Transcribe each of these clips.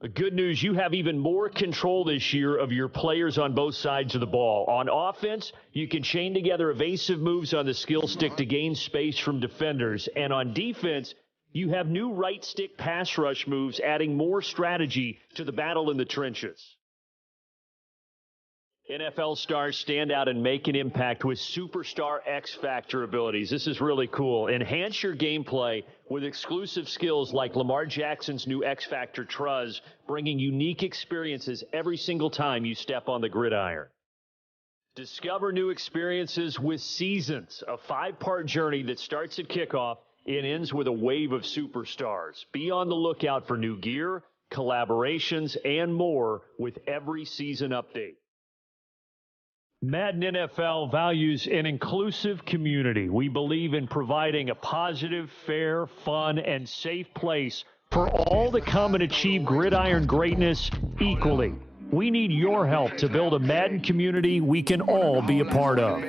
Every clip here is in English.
Good news, you have even more control this year of your players on both sides of the ball. On offense, you can chain together evasive moves on the skill stick to gain space from defenders. And on defense, you have new right stick pass rush moves, adding more strategy to the battle in the trenches. NFL stars stand out and make an impact with superstar X Factor abilities. This is really cool. Enhance your gameplay with exclusive skills like Lamar Jackson's new X Factor Truz, bringing unique experiences every single time you step on the gridiron. Discover new experiences with Seasons, a 5-part journey that starts at kickoff and ends with a wave of superstars. Be on the lookout for new gear, collaborations, and more with every season update. Madden NFL values an inclusive community. We believe in providing a positive, fair, fun, and safe place for all to come and achieve gridiron greatness equally. We need your help to build a Madden community we can all be a part of.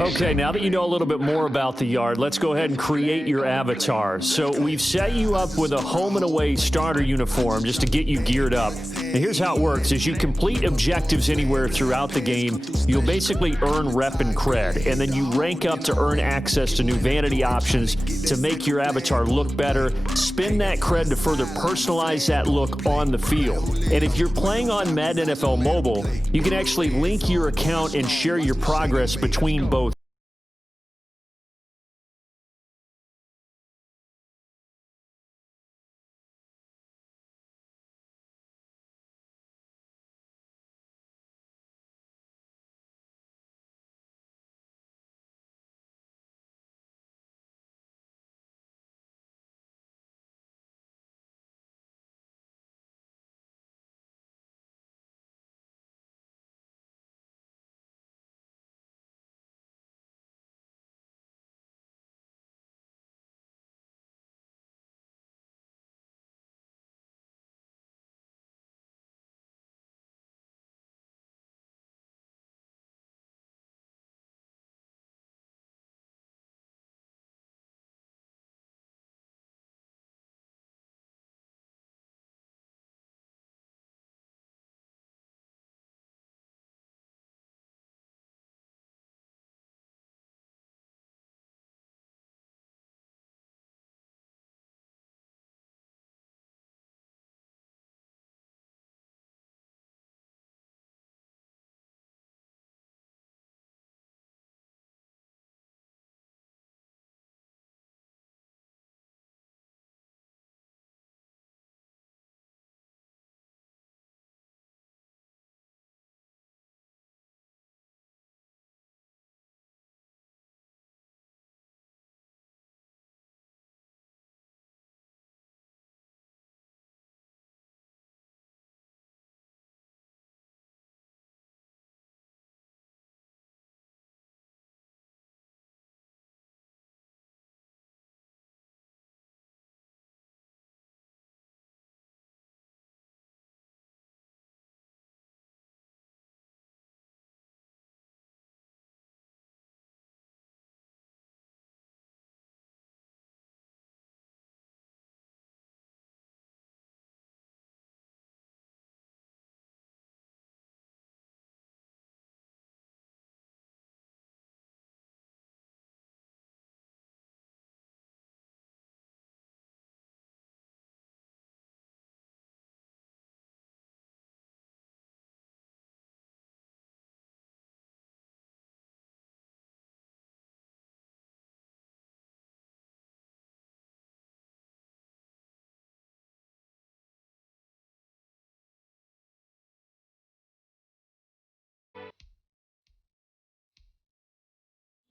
Okay, now that you know a little bit more about the yard, let's go ahead and create your avatar. So we've set you up with a home and away starter uniform just to get you geared up. And here's how it works. As you complete objectives anywhere throughout the game, you'll basically earn rep and cred. And then you rank up to earn access to new vanity options to make your avatar look better. Spend that cred to further personalize that look on the field. And if you're playing on Madden NFL Mobile, you can actually link your account and share your progress between both.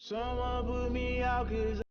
Someone put me out 'cause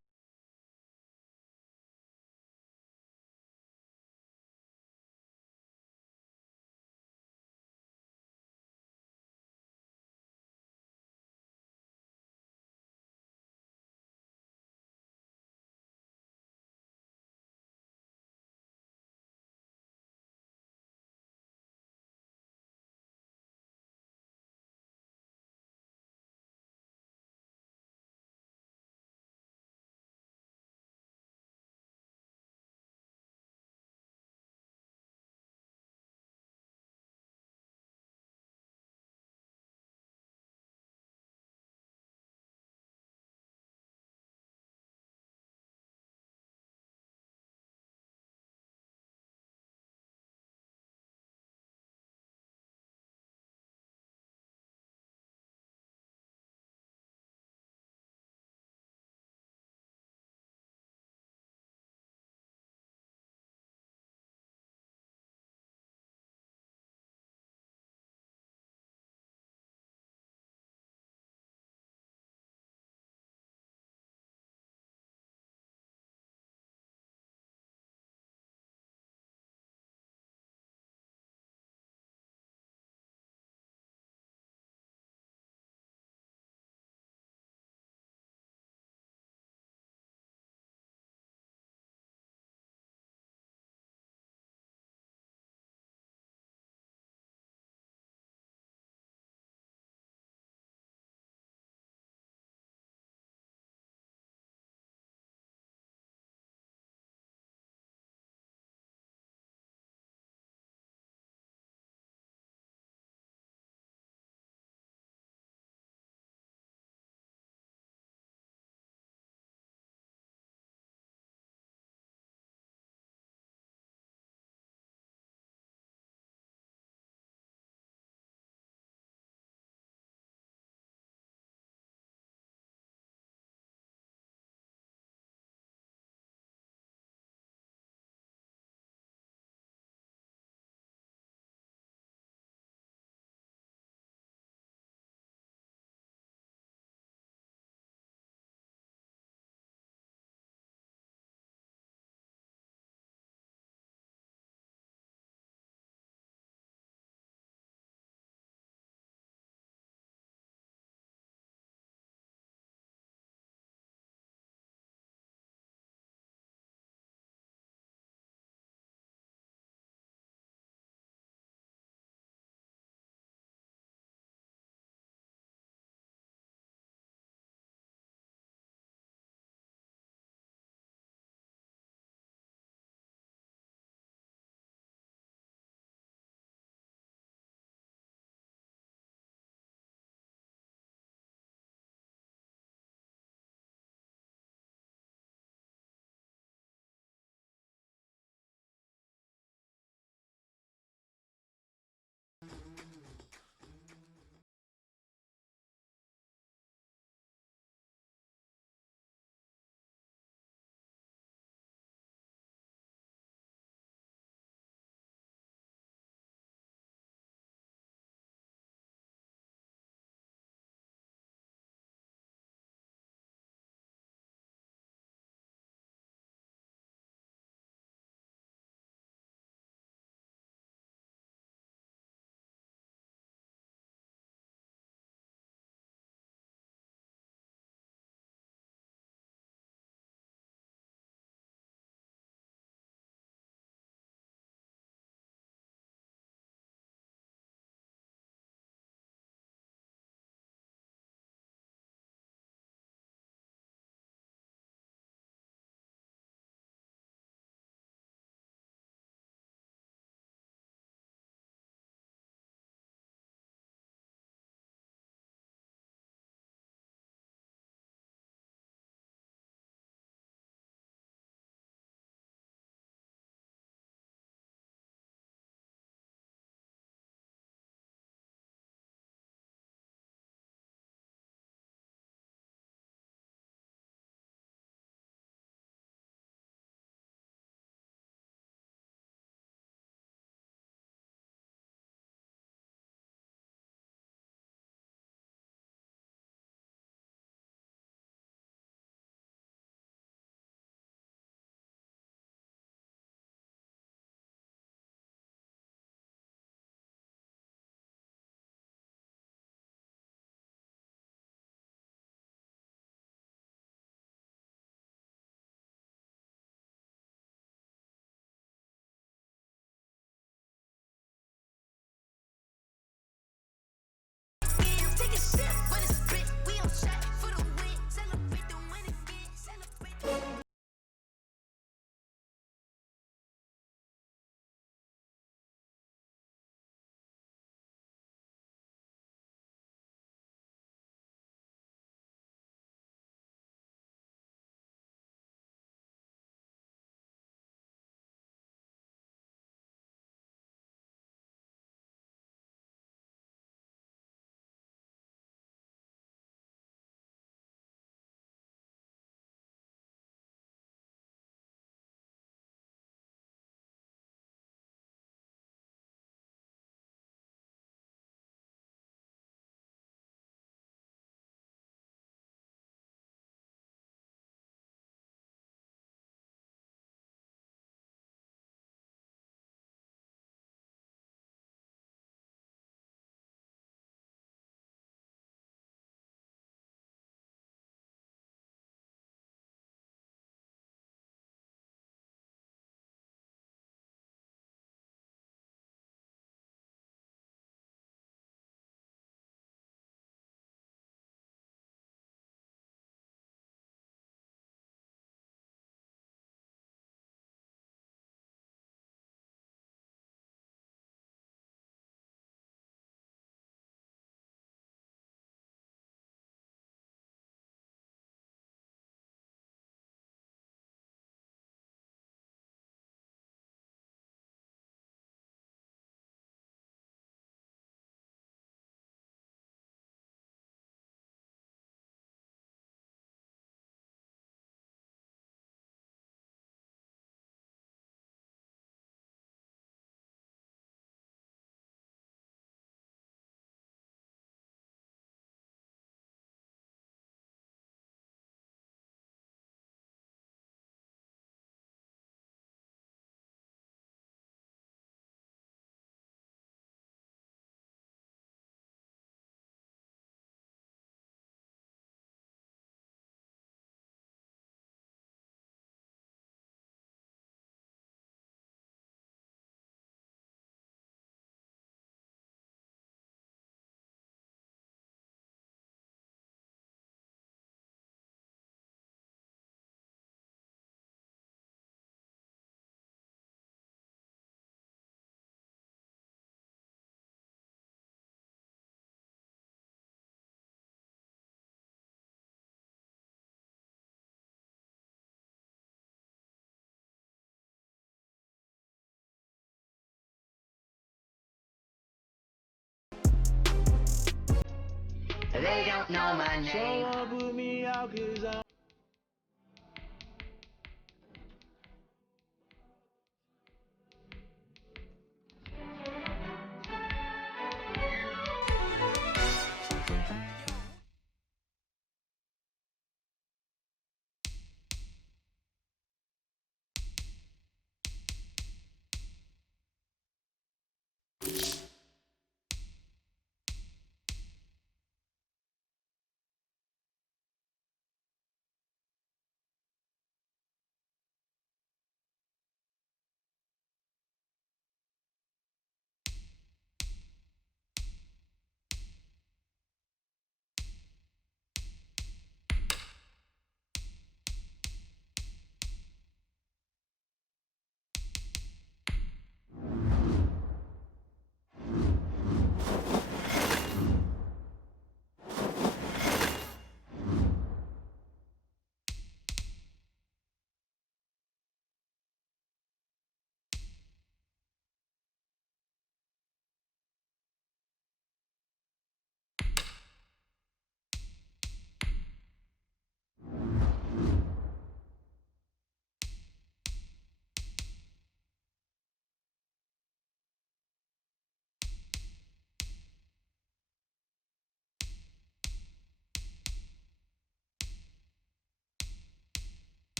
they don't know my name. Someone put me out 'cause I'm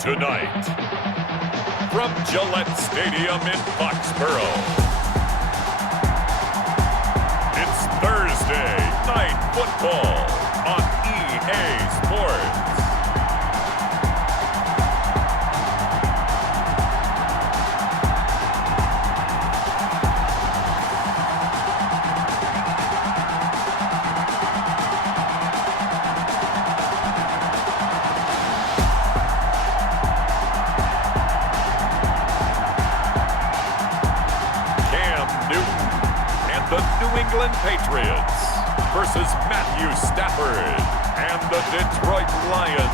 Tonight, from Gillette Stadium in Foxborough, it's Thursday Night Football on EA Sports. Patriots versus Matthew Stafford and the Detroit Lions.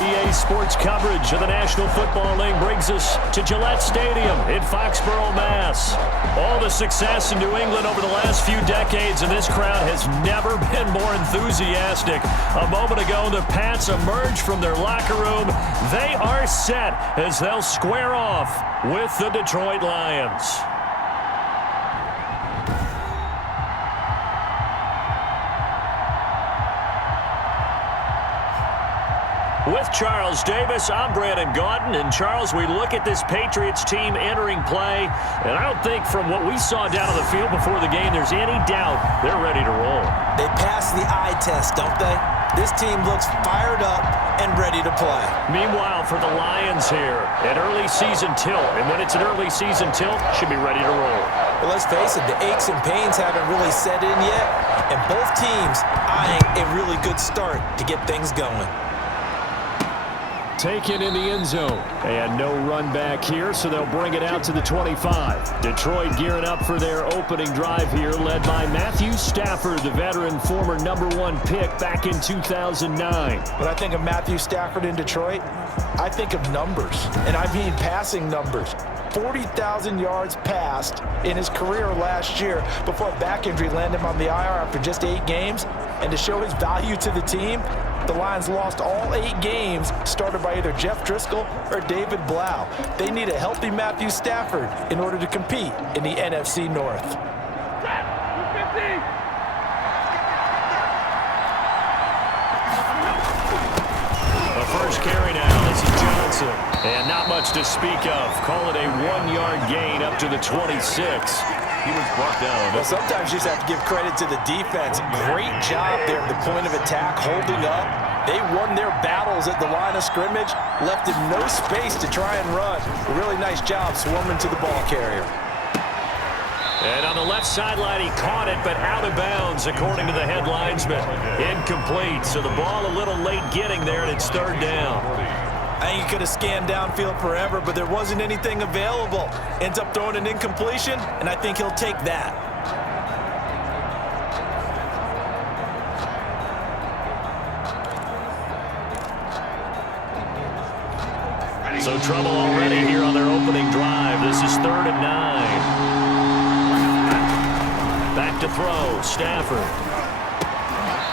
EA Sports coverage of the National Football League brings us to Gillette Stadium in Foxborough, Mass. All the success in New England over the last few decades, and this crowd has never been more enthusiastic. A moment ago, the Pats emerged from their locker room. They are set as they'll square off with the Detroit Lions. With Charles Davis, I'm Brandon Gaudin. And Charles, we look at this Patriots team entering play, and I don't think from what we saw down on the field before the game there's any doubt they're ready to roll. They passed the eye test, don't they? This team looks fired up and ready to play. Meanwhile, for the Lions here, an early season tilt. And when it's an early season tilt, should be ready to roll. Well, let's face it, the aches and pains haven't really set in yet, and both teams eyeing a really good start to get things going. Taken in the end zone. And no run back here, so they'll bring it out to the 25. Detroit gearing up for their opening drive here, led by Matthew Stafford, the veteran, former #1 pick back in 2009. When I think of Matthew Stafford in Detroit, I think of numbers, and I mean passing numbers. 40,000 yards passed in his career last year before a back injury landed him on the IR after just 8 games. And to show his value to the team, the Lions lost all 8 games started by either Jeff Driscoll or David Blau. They need a healthy Matthew Stafford in order to compete in the NFC North. The first carry now, this is Johnson. And not much to speak of. Call it a 1-yard gain up to the 26. He was brought down. Well, sometimes you just have to give credit to the defense. Great job there at the point of attack, holding up. They won their battles at the line of scrimmage, left him no space to try and run. A really nice job swarming to the ball carrier. And on the left sideline, he caught it, but out of bounds, according to the head linesman. Incomplete, so the ball a little late getting there, and it's third down. I think he could have scanned downfield forever, but there wasn't anything available. Ends up throwing an incompletion, and I think he'll take that. So trouble already here on their opening drive. This is 3rd and 9. Back to throw, Stafford.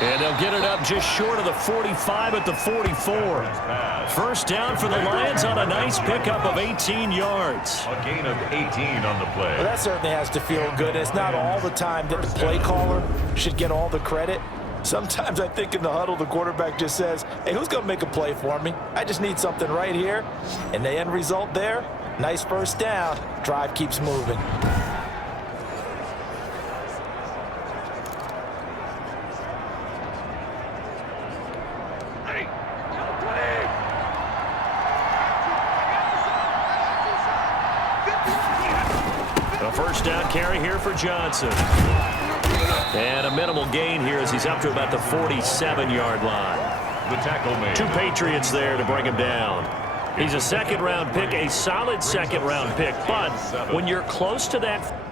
And they'll get it up just short of the 45 at the 44. First down for the Lions on a nice pickup of 18 yards. A gain of 18 on the play. Well, that certainly has to feel good. It's not all the time that the play caller should get all the credit. Sometimes I think in the huddle, the quarterback just says, hey, who's going to make a play for me? I just need something right here. And the end result there, nice first down. Drive keeps moving. A first down carry here for Johnson. And a minimal gain here as he's up to about the 47-yard line. The tackle made. 2 Patriots there to bring him down. He's a second-round pick, a solid second-round pick. But when you're close to that...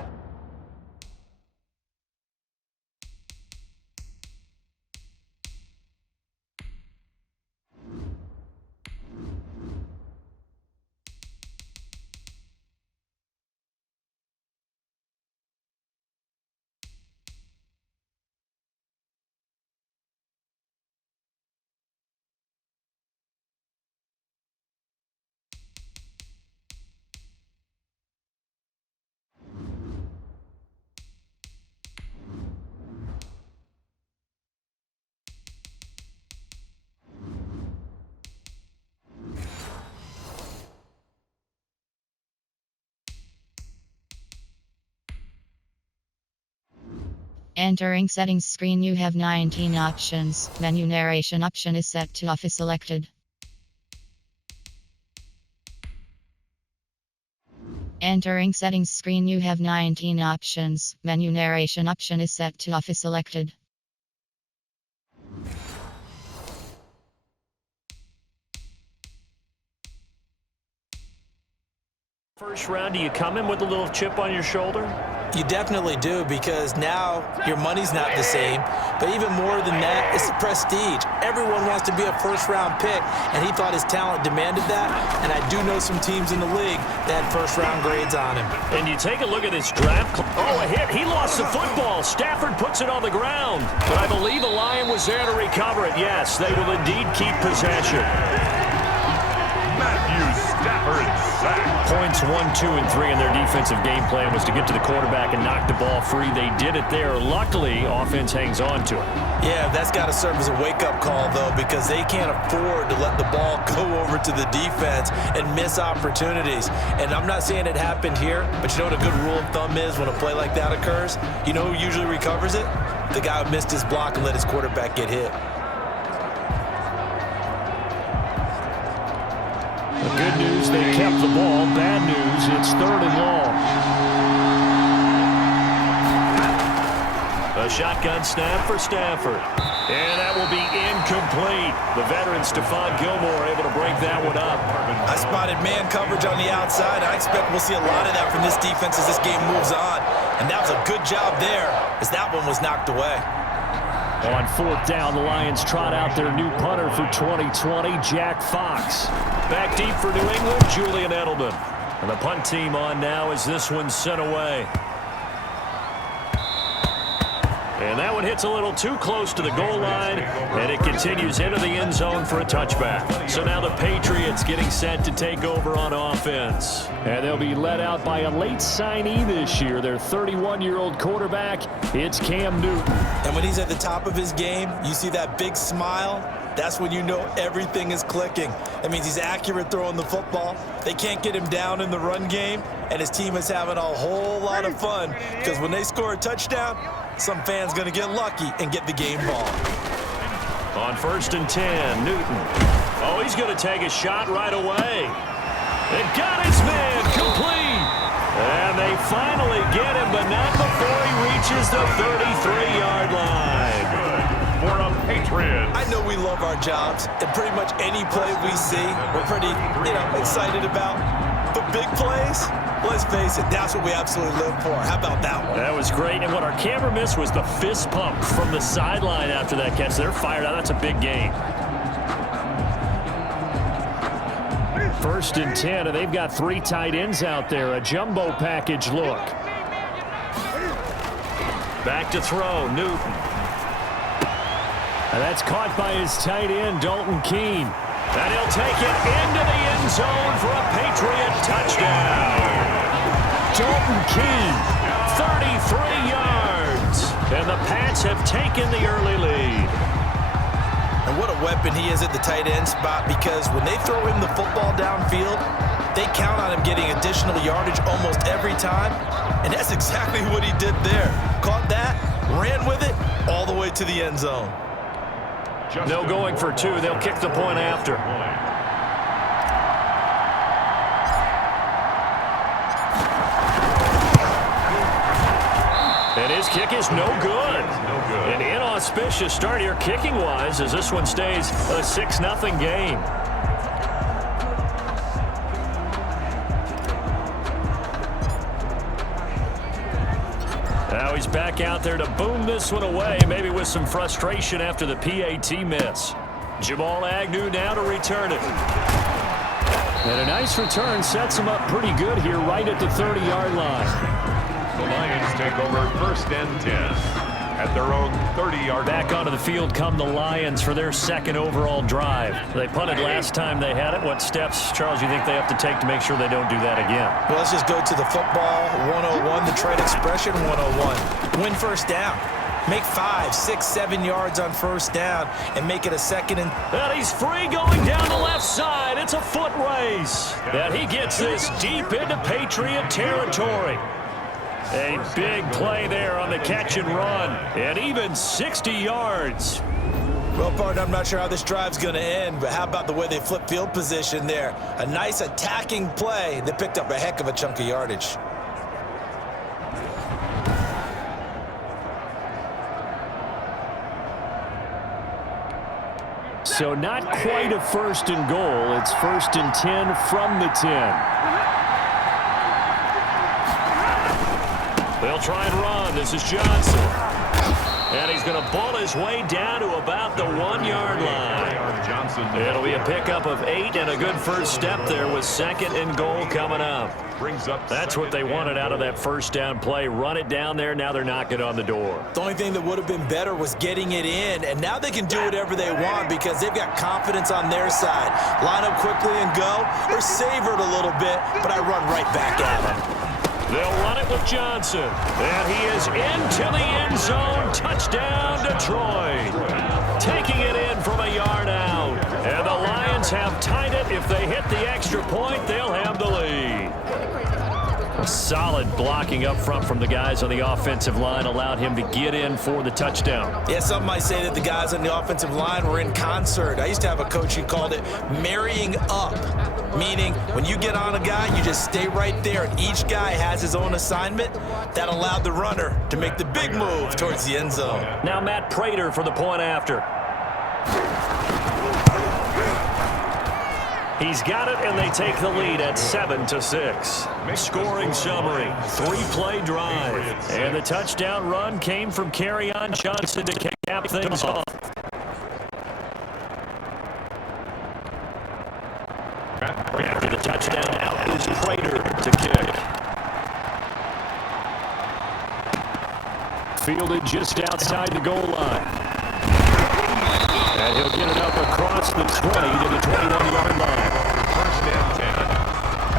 Entering settings screen, you have 19 options. Menu narration option is set to office selected. Entering settings screen, you have 19 options. Menu narration option is set to office selected. First round, do you come in with a little chip on your shoulder? You definitely do, because now your money's not the same. But even more than that, it's the prestige. Everyone wants to be a first-round pick, and he thought his talent demanded that. And I do know some teams in the league that had first-round grades on him. And you take a look at this draft. Oh, a hit. He lost the football. Stafford puts it on the ground. But I believe a Lion was there to recover it. Yes, they will indeed keep possession. Stafford sack. Points 1, 2, and 3 in their defensive game plan was to get to the quarterback and knock the ball free. They did it there. Luckily, offense hangs on to it. Yeah, that's got to serve as a wake-up call, though, because they can't afford to let the ball go over to the defense and miss opportunities. And I'm not saying it happened here, but you know what a good rule of thumb is when a play like that occurs? You know who usually recovers it? The guy who missed his block and let his quarterback get hit. Good news, they kept the ball. Bad news, it's 3rd and long. A shotgun snap for Stafford. And that will be incomplete. The veteran Stephon Gilmore able to break that one up. I spotted man coverage on the outside. I expect we'll see a lot of that from this defense as this game moves on. And that was a good job there, as that one was knocked away. On 4th down, the Lions trot out their new punter for 2020, Jack Fox. Back deep for New England, Julian Edelman. And the punt team on now as this one's sent away. And that one hits a little too close to the goal line, and it continues into the end zone for a touchback. So now the Patriots getting set to take over on offense. And they'll be led out by a late signee this year, their 31-year-old quarterback. It's Cam Newton. And when he's at the top of his game, you see that big smile. That's when you know everything is clicking. That means he's accurate throwing the football. They can't get him down in the run game, and his team is having a whole lot of fun because when they score a touchdown, some fan's going to get lucky and get the game ball. On 1st and 10, Newton. Oh, he's going to take a shot right away. It got his man complete. And they finally get him, but not before he reaches the 33-yard line. For a Patriot. I know we love our jobs, and pretty much any play we see, we're pretty, excited about. But big plays, let's face it, that's what we absolutely live for. How about that one? That was great, and what our camera missed was the fist pump from the sideline after that catch. They're fired out. That's a big gain. 1st and 10, and they've got 3 tight ends out there. A jumbo package look. Back to throw, Newton. And that's caught by his tight end, Dalton Keene. And he'll take it into the end zone for a Patriot touchdown. Dalton Keene, 33 yards. And the Pats have taken the early lead. And what a weapon he is at the tight end spot, because when they throw him the football downfield, they count on him getting additional yardage almost every time. And that's exactly what he did there. Caught that, ran with it, all the way to the end zone. No going for 2. They'll kick the point after. And his kick is no good. An inauspicious start here kicking-wise as this one stays a 6-0 game. Now he's back out there to boom this one away, maybe with some frustration after the PAT miss. Jamal Agnew now to return it. And a nice return sets him up pretty good here right at the 30-yard line. The Lions take over 1st and 10 at their own 30-yard line. Back onto the field come the Lions for their 2nd overall drive. They punted last time they had it. What steps, Charles, you think they have to take to make sure they don't do that again? Well, let's just go to the football 101, the trade expression 101. Win 1st down. Make 5, 6, 7 yards on 1st down and make it a 2nd and... And he's free going down the left side. It's a foot race. And he gets this deep into Patriot territory. A big play there on the catch and run. And even 60 yards. Well, partner, I'm not sure how this drive's going to end, but how about the way they flip field position there? A nice attacking play that picked up a heck of a chunk of yardage. So not quite a 1st and goal. It's 1st and 10 from the 10. They'll try and run. This is Johnson. And he's going to ball his way down to about the 1-yard line. It'll be a pickup of 8 and a good first step there with 2nd and goal coming up. That's what they wanted out of that 1st down play. Run it down there. Now they're knocking on the door. The only thing that would have been better was getting it in, and now they can do whatever they want because they've got confidence on their side. Line up quickly and go, or savor it a little bit, but I run right back at them. They'll run it with Johnson. And he is into the end zone. Touchdown, Detroit. Taking it in from a yard out. And the Lions have tied it. If they hit the extra point, they'll have the lead. Solid blocking up front from the guys on the offensive line allowed him to get in for the touchdown. Yeah, some might say that the guys on the offensive line were in concert. I used to have a coach who called it marrying up, meaning when you get on a guy, you just stay right there, and each guy has his own assignment. That allowed the runner to make the big move towards the end zone. Now Matt Prater for the point after. He's got it, and they take the lead at 7-6. Scoring summary, 3-play drive. And the touchdown run came from Kerryon Johnson to cap things off. After the touchdown, out is Prater to kick. Fielded just outside the goal line. And he'll get it up across the 20 to the 21-yard line. 1st and 10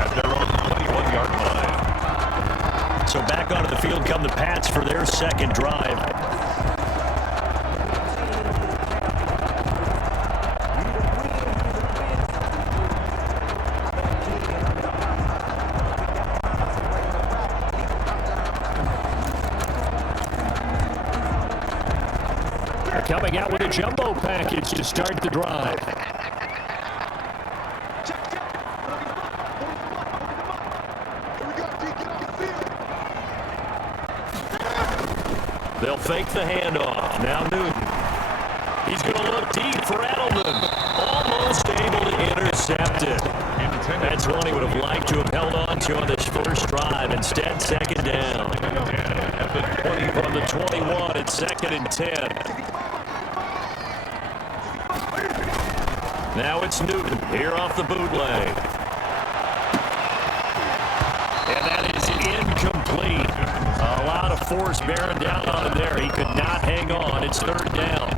at their own 21-yard line. So back onto the field come the Pats for their 2nd drive. They're coming out with a jumbo package to start the drive. They'll fake the handoff. Now Newton. He's going to look deep for Edelman. Almost able to intercept it. That's one he would have liked to have held on to on this first drive. Instead, second down. From the 21, it's 2nd and 10. Now it's Newton here off the bootleg. And that is incomplete. A lot of force bearing down on him there. He could not hang on. It's 3rd down.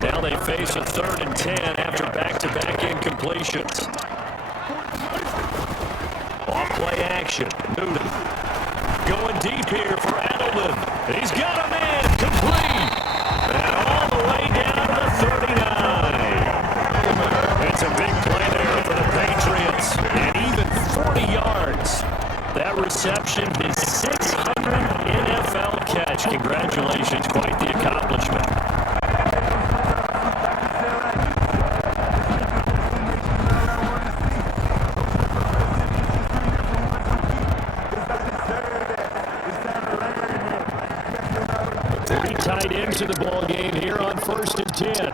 Now they face a 3rd and 10 after back-to-back incompletions. Off play action. Newton going deep here for Edelman. He's got a man complete. And all the way down to the 39. It's a big play there for the Patriots. And even 40 yards. That reception, his 600th NFL catch. Congratulations. Quite the accomplishment. Tied into the ball game here on 1st and 10.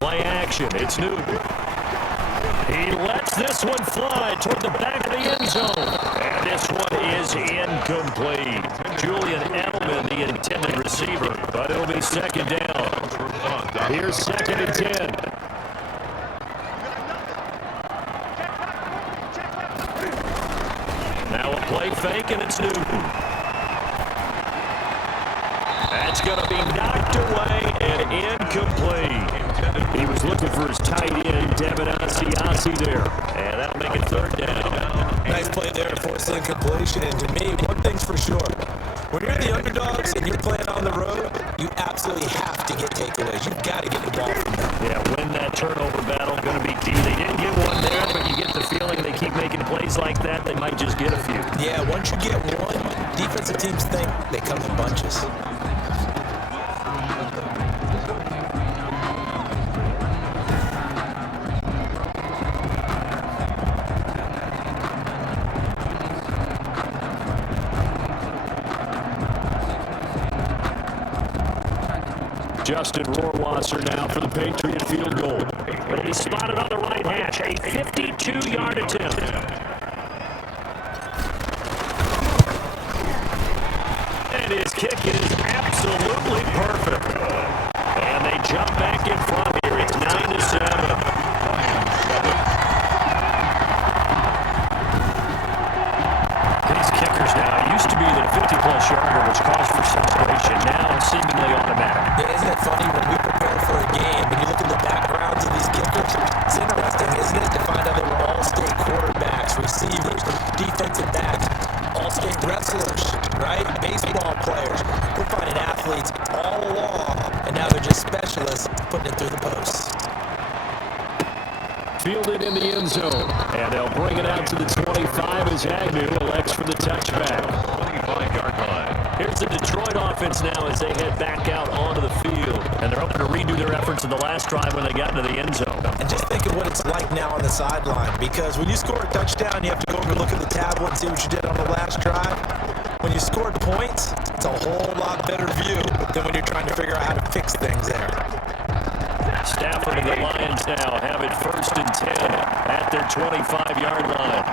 Play action. It's Newton. He lets this one fly toward the back of the end zone. And this one is incomplete. Julian Edelman, the intended receiver, but it'll be 2nd down. Here's 2nd and 10. Now a play fake, and it's Newton. That's going to be knocked away and incomplete. He was looking for his tight end, Devin Asiasi there. And that'll make it 3rd down. Nice play there to force the incompletion. And to me, one thing's for sure. When you're the underdogs and you're playing on the road, you absolutely have to get takeaways. You've got to get the ball from them. Yeah, win that turnover battle. Going to be key. They didn't get one there, but you get the feeling they keep making plays like that, they might just get a few. Yeah, once you get one, defensive teams think they come in bunches. Justin Rohrwasser now for the Patriot field goal. It'll be spotted on the right hash. A 52-yard attempt. And his kick is absolutely perfect. And they jump back in front here. It's 9-7. These kickers now, it used to be that a 50-plus yarder was cause for celebration. Now it's seemingly automatic. Yeah, isn't it funny when we prepare for a game, when you look at the backgrounds of these kickers, it's interesting, isn't it, to find out they were all-state quarterbacks, receivers, defensive backs, all-state wrestlers, right? Baseball players. We're finding athletes all along, and now they're just specialists putting it through the posts. Fielded in the end zone, and they'll bring it out to the 25 as Agnew elects for the touchback. 25-yard line. Here's the Detroit offense now as they head back out onto the field. And they're hoping to redo their efforts in the last drive when they got into the end zone. And just think of what it's like now on the sideline, because when you score a touchdown, you have to go over and look at the tablet and see what you did on the last drive. When you scored points, it's a whole lot better view than when you're trying to figure out how to fix things there. Stafford and the Lions now have it 1st and 10 at their 25-yard line.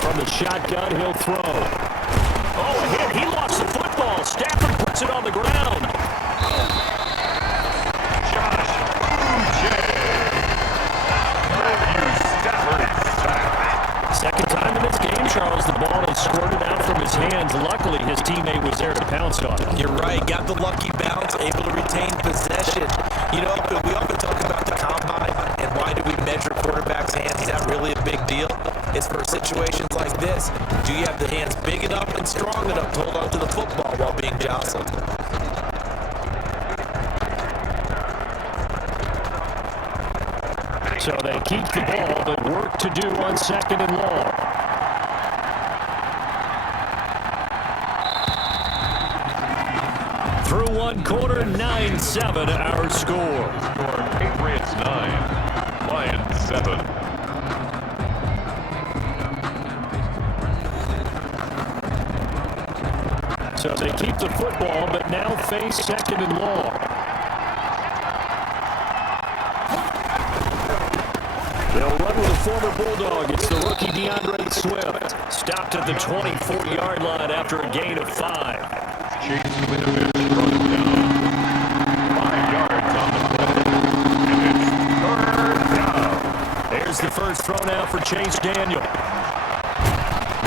From the shotgun, he'll throw. Oh, a hit. He lost the football. Stafford puts it on the ground. Josh Stafford is sacked. Second time in this game, Charles. The ball is squirted out from his hands. Luckily, his teammate was there to pounce on it. You're right. Got the lucky bounce, able to retain possession. You know, we often talk about the combine and why do we measure quarterbacks' hands? Is that really a big deal? It's for situations like this. Do you have the hands big enough and strong enough to hold on to the football while being jostled? So they keep the ball, but work to do on 2nd and long. one quarter, 9-7 our score. Patriots 9, Lions 7. So they keep the football, but now face second and long. They'll run with a former Bulldog. It's the rookie DeAndre Swift. Stopped at the 24-yard line after a gain of 5. Chase Winovich brought him down. 5 yards on the play. And it's third down. There's the first throw now for Chase Daniel.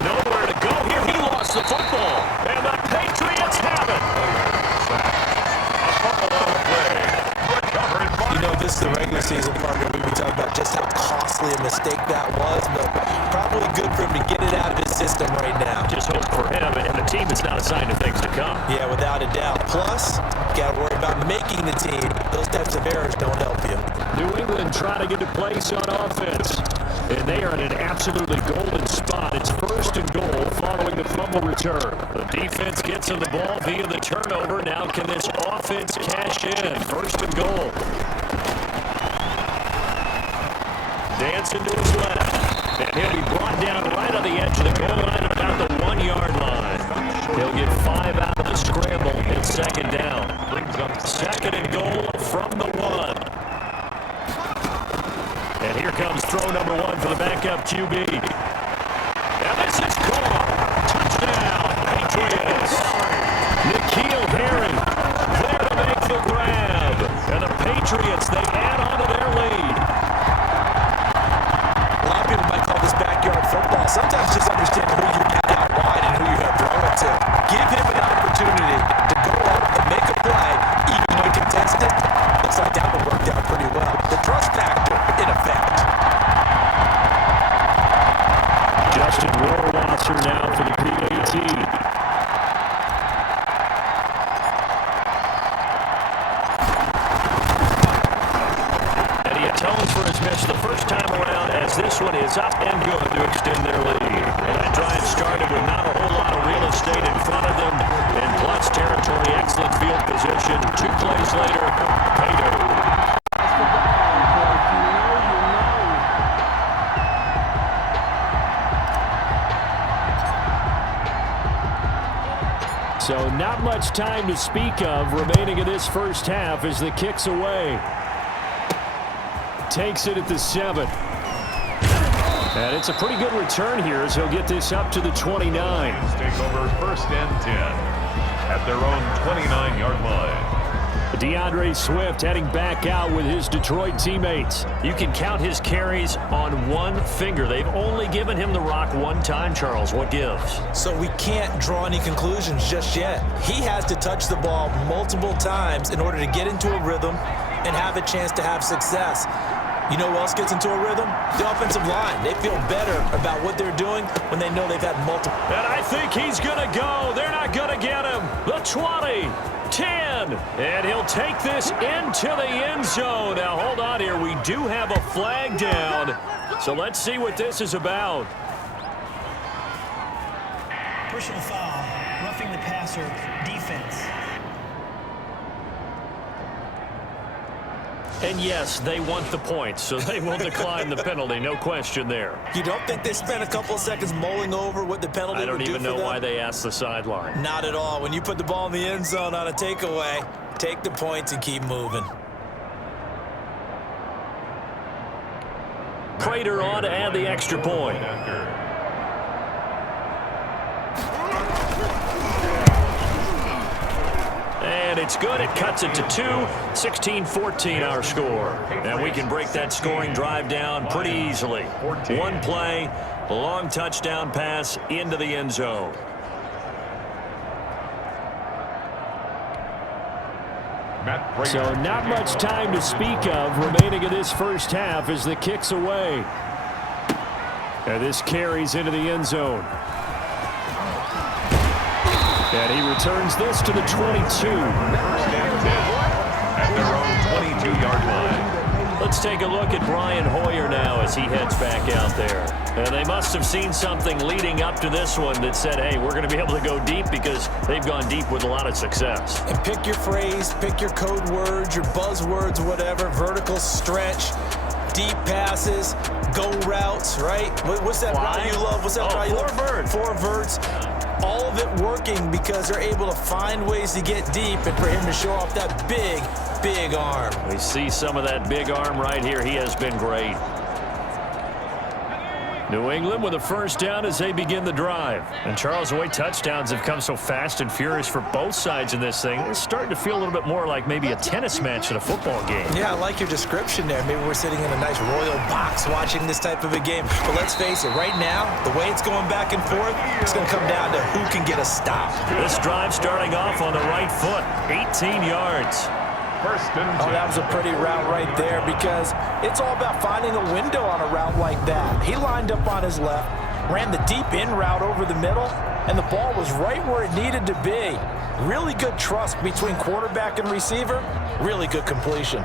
Nowhere to go here. He lost the football. And the Patriots have it. A fumble on the play. Recovered by... You know, this is the regular season part where we be talking about just how costly a mistake that was, but probably good for him to get it out of his system right now. Just hope for him, and the team is not a sign of things to come. Yeah, without a doubt. Plus, you got to worry about making the team. Those types of errors don't help you. New England trying to get a place on offense, and they are in an absolutely golden spot. It's first and goal following the fumble return. The defense gets on the ball via the turnover. Now can this offense cash in? First and goal. Dancing to his left. And he'll be brought down right on the edge of the goal line at about the 1-yard line. He'll get 5 out of the scramble and second down. Brings up Second and goal from the 1. And here comes throw number 1 for the backup QB. Now this is caught. Touchdown, Patriots. N'Keal Harry there to make the grab. And the Patriots, they add on to their lead. A lot of people might call this backyard football. Sometimes just understand who you got out wide and who you're going to throw it to. Give him an opportunity to go up and make a play, even though contested. Looks like that one worked out pretty well. The trust factor, in effect. Justin Rohrwasser now for the PAT. And he atones for his miss the first time around, as this one is up and good to extend their lead. And that drive started with not a whole lot of real estate in front of them. In plus territory, excellent field position. 2 plays later, pay dirt. So not much time to speak of remaining in this first half as the kick's away. Takes it at the 7. And it's a pretty good return here as he'll get this up to the 29. take over first and 10 at their own 29-yard line. DeAndre Swift heading back out with his Detroit teammates. You can count his carries on one finger. They've only given him the rock one time, Charles. What gives? So we can't draw any conclusions just yet. He has to touch the ball multiple times in order to get into a rhythm and have a chance to have success. You know who else gets into a rhythm? The offensive line. They feel better about what they're doing when they know they've had multiple. And I think he's going to go. They're not going to get him. The 20. 10, and he'll take this into the end zone. Now, hold on here. We do have a flag down, so let's see what this is about. Personal foul, roughing the passer, defense. And yes, they want the points, so they will decline the penalty. No question there. You don't think they spent a couple of seconds mulling over what the penalty would do for them? I don't even know why they asked the sideline. Not at all. When you put the ball in the end zone on a takeaway, take the points and keep moving. Prater on to add the extra point. And it's good. It cuts it to 2. 16-14 our score. And we can break that scoring drive down pretty easily. One play, long touchdown pass into the end zone. So not much time to speak of remaining in this first half as the kick's away. And this carries into the end zone. And he returns this to the 22. First and 10 at their own 22-yard line. Let's take a look at Brian Hoyer now as he heads back out there. And they must have seen something leading up to this one that said, hey, we're going to be able to go deep because they've gone deep with a lot of success. And pick your phrase, pick your code words, your buzzwords, whatever, vertical stretch, deep passes, go routes, right? What's that route you love? What's that route you love? Four verts. All of it working because they're able to find ways to get deep and for him to show off that big arm. We see some of that big arm right here. He has been great. New England with a first down as they begin the drive. And Charles, the way touchdowns have come so fast and furious for both sides in this thing, it's starting to feel a little bit more like maybe a tennis match in a football game. Yeah, I like your description there. Maybe we're sitting in a nice royal box watching this type of a game. But let's face it, right now, the way it's going back and forth, it's going to come down to who can get a stop. This drive starting off on the right foot, 18 yards. Oh, that was a pretty route right there because it's all about finding a window on a route like that. He lined up on his left, ran the deep in route over the middle, and the ball was right where it needed to be. Really good trust between quarterback and receiver. Really good completion.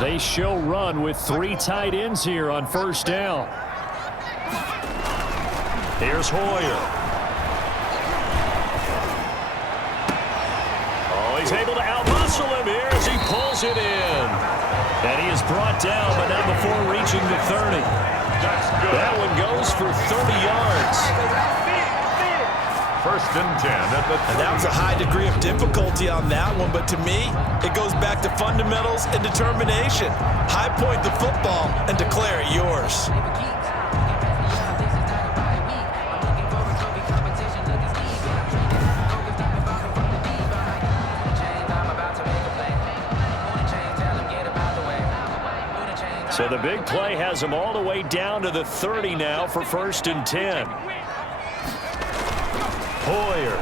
They show run with 3 tight ends here on first down. Here's Hoyer. Oh, he's able to outmuscle him here as he pulls it in. And he is brought down, but not before reaching the 30. That one goes for 30 yards. First and 10 at the 30. And that was a high degree of difficulty on that one, but to me, it goes back to fundamentals and determination. High point the football and declare it yours. So the big play has him all the way down to the 30 now for first and 10. Hoyer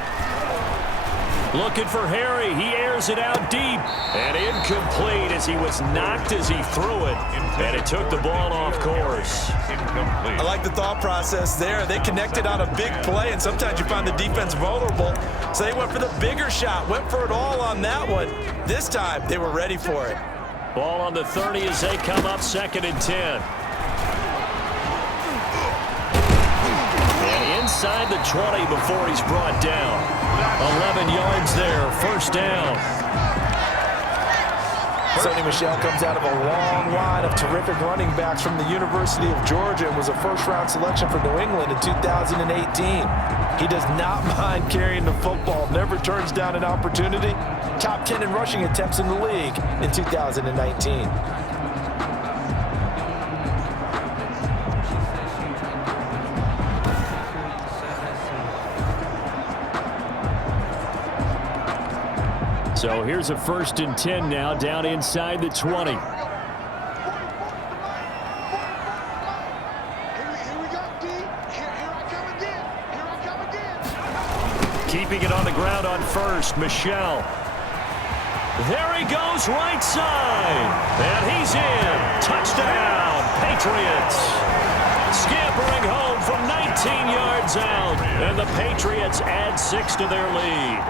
looking for Harry. He airs it out deep and incomplete as he was knocked as he threw it, and it took the ball off course. I like the thought process there. They connected on a big play, and sometimes you find the defense vulnerable. So they went for the bigger shot, went for it all on that one. This time, they were ready for it. Ball on the 30 as they come up second and 10. And inside the 20 before he's brought down. 11 yards there, first down. Sonny Michel comes out of a long line of terrific running backs from the University of Georgia and was a first-round selection for New England in 2018. He does not mind carrying the football, never turns down an opportunity. Top 10 in rushing attempts in the league in 2019. So here's a first and 10 now, down inside the 20. Here we go, D. Here I come again. Here I come again. Keeping it on the ground on first, Michel. There he goes, right side. And he's in. Touchdown, Patriots. Scampering home from 19 yards out. And the Patriots add 6 to their lead.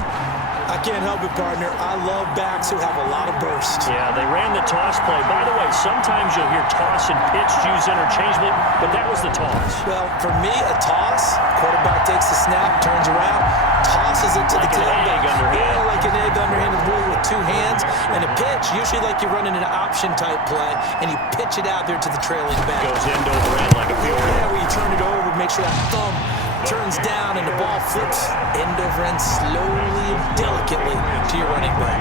I can't help it, partner. I love backs who have a lot of burst. Yeah, they ran the toss play. By the way, sometimes you'll hear toss and pitch used interchangeably, but that was the toss. Well, for me, a toss, quarterback takes the snap, turns around, tosses it to the tailback. Yeah, like an egg underhanded bully with 2 hands. And a pitch, usually like you're running an option-type play, and you pitch it out there to the trailing back. Goes end over end like a field goal. Yeah, where you turn it over, make sure that thumb turns down and the ball flips end over end slowly and delicately to your running back.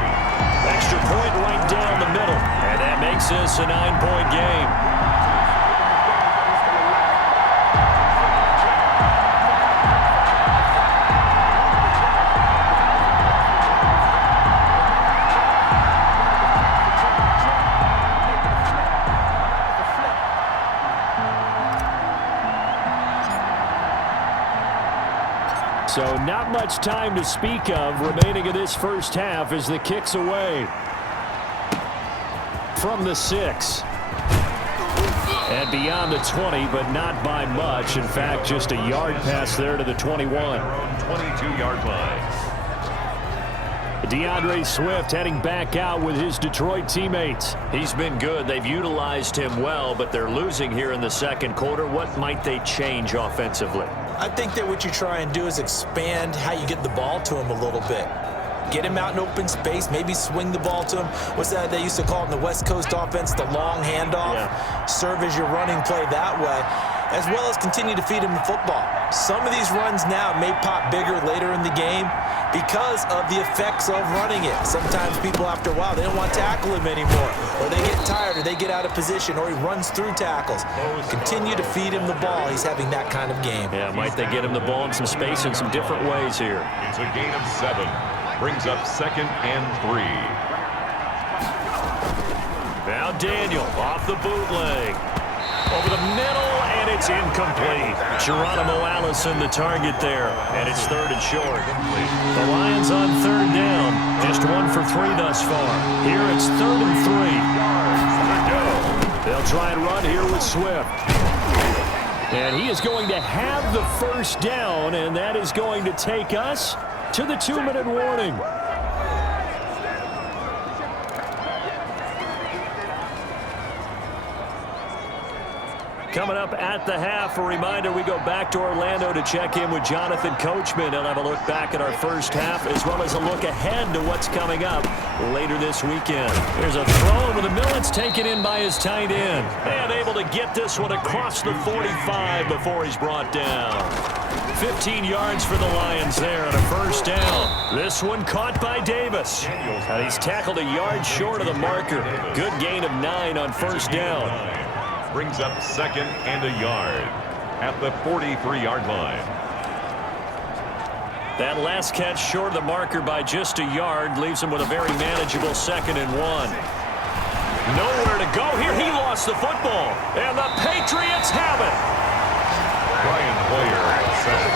Extra point right down the middle, and that makes this a 9-point game. So not much time to speak of remaining in this first half as the kick's away. From the 6. And beyond the 20, but not by much. In fact, just a yard pass there to the 21. 22-yard line. DeAndre Swift heading back out with his Detroit teammates. He's been good. They've utilized him well, but they're losing here in the second quarter. What might they change offensively? I think that what you try and do is expand how you get the ball to him a little bit. Get him out in open space, maybe swing the ball to him. What's that they used to call it in the West Coast offense, the long handoff? Yeah. Serve as your running play that way, as well as continue to feed him the football. Some of these runs now may pop bigger later in the game because of the effects of running it. Sometimes people, after a while, they don't want to tackle him anymore, or they get tired, or they get out of position, or he runs through tackles. Continue to feed him the ball. He's having that kind of game. Yeah, might they get him the ball in some space in some different ways here. It's a gain of 7. Brings up 2nd and 3. Now Daniel off the bootleg. Over the middle, and it's incomplete. Geronimo Allison the target there, and it's 3rd and short. The Lions on 3rd down, just 1 for 3 thus far. Here it's 3rd and 3. They'll try and run here with Swift. And he is going to have the 1st down, and that is going to take us to the 2-minute warning. Coming up at the half, a reminder, we go back to Orlando to check in with Jonathan Coachman. He'll have a look back at our first half, as well as a look ahead to what's coming up later this weekend. There's a throw over the middle. It's taken in by his tight end. And able to get this one across the 45 before he's brought down. 15 yards for the Lions there on a 1st down. This one caught by Davis. And he's tackled a yard short of the marker. Good gain of 9 on 1st down. Brings up 2nd and a yard at the 43-yard line. That last catch short of the marker by just a yard leaves him with a very manageable 2nd and 1. Nowhere to go here. He lost the football, and the Patriots have it. Brian Hoyer said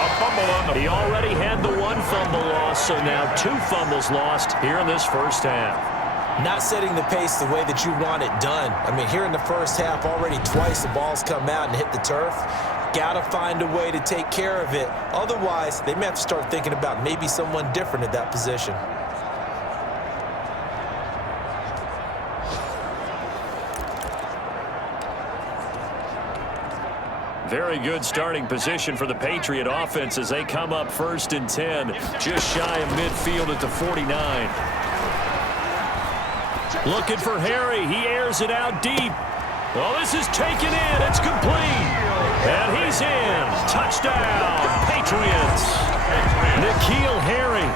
a fumble on the. He already had the 1 fumble loss, so now 2 fumbles lost here in this first half. Not setting the pace the way that you want it done. I mean, here in the first half, already twice the ball's come out and hit the turf. Got to find a way to take care of it. Otherwise, they may have to start thinking about maybe someone different at that position. Very good starting position for the Patriot offense as they come up 1st and 10, just shy of midfield at the 49. Looking for Harry. He airs it out deep. Well, this is taken in. It's complete. And he's in. Touchdown, Patriots. N'Keal Harry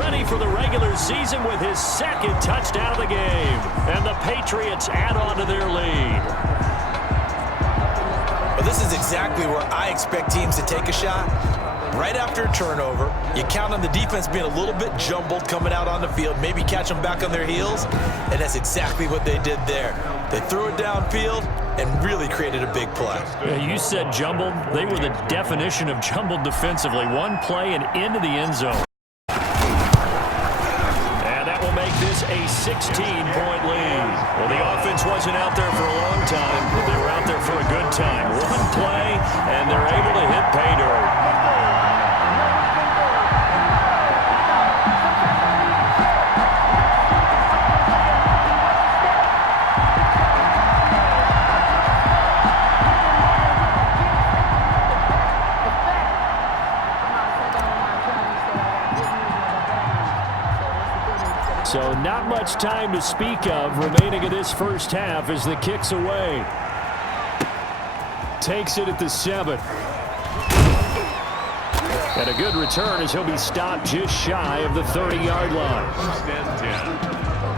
ready for the regular season with his 2nd touchdown of the game. And the Patriots add on to their lead. Well, this is exactly where I expect teams to take a shot. Right after a turnover, you count on the defense being a little bit jumbled coming out on the field, maybe catch them back on their heels, and that's exactly what they did there. They threw it downfield and really created a big play. Yeah, you said jumbled. They were the definition of jumbled defensively. One play and into the end zone. And that will make this a 16-point lead. Well, the offense wasn't out there for a long time, but they were out there for a good time. One play, and they're able to hit pay dirt. So not much time to speak of remaining in this first half as the kick's away. Takes it at the 7. And a good return as he'll be stopped just shy of the 30-yard line. 1st and 10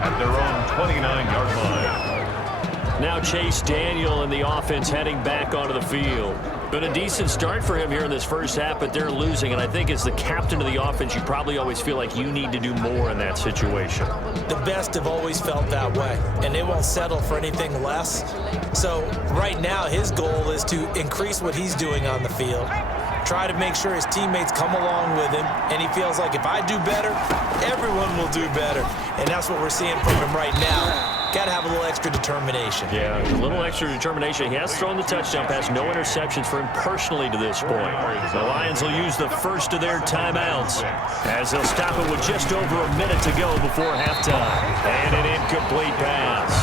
at their own 29-yard line. Now Chase Daniel and the offense heading back onto the field. Been a decent start for him here in this first half, but they're losing. And I think as the captain of the offense, you probably always feel like you need to do more in that situation. The best have always felt that way, and they won't settle for anything less. So right now, his goal is to increase what he's doing on the field, try to make sure his teammates come along with him, and he feels like if I do better, everyone will do better. And that's what we're seeing from him right now. got to have a little extra determination. Yeah, a little extra determination. He has thrown the touchdown pass. No interceptions for him personally to this point. The Lions will use the first of their timeouts as they'll stop it with just over a minute to go before halftime. And an incomplete pass.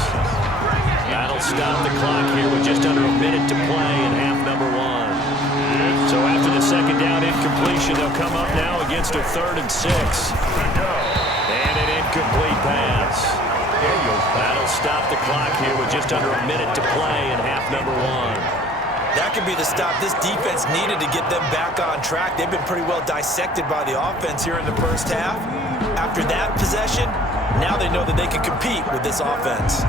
That'll stop the clock here with just under a minute to play in half number one. So after the second down incompletion, they'll come up now against a 3rd and 6. And an incomplete pass. That'll stop the clock here with just under a minute to play in half number one. That could be the stop this defense needed to get them back on track. They've been pretty well dissected by the offense here in the first half. After that possession, now they know that they can compete with this offense.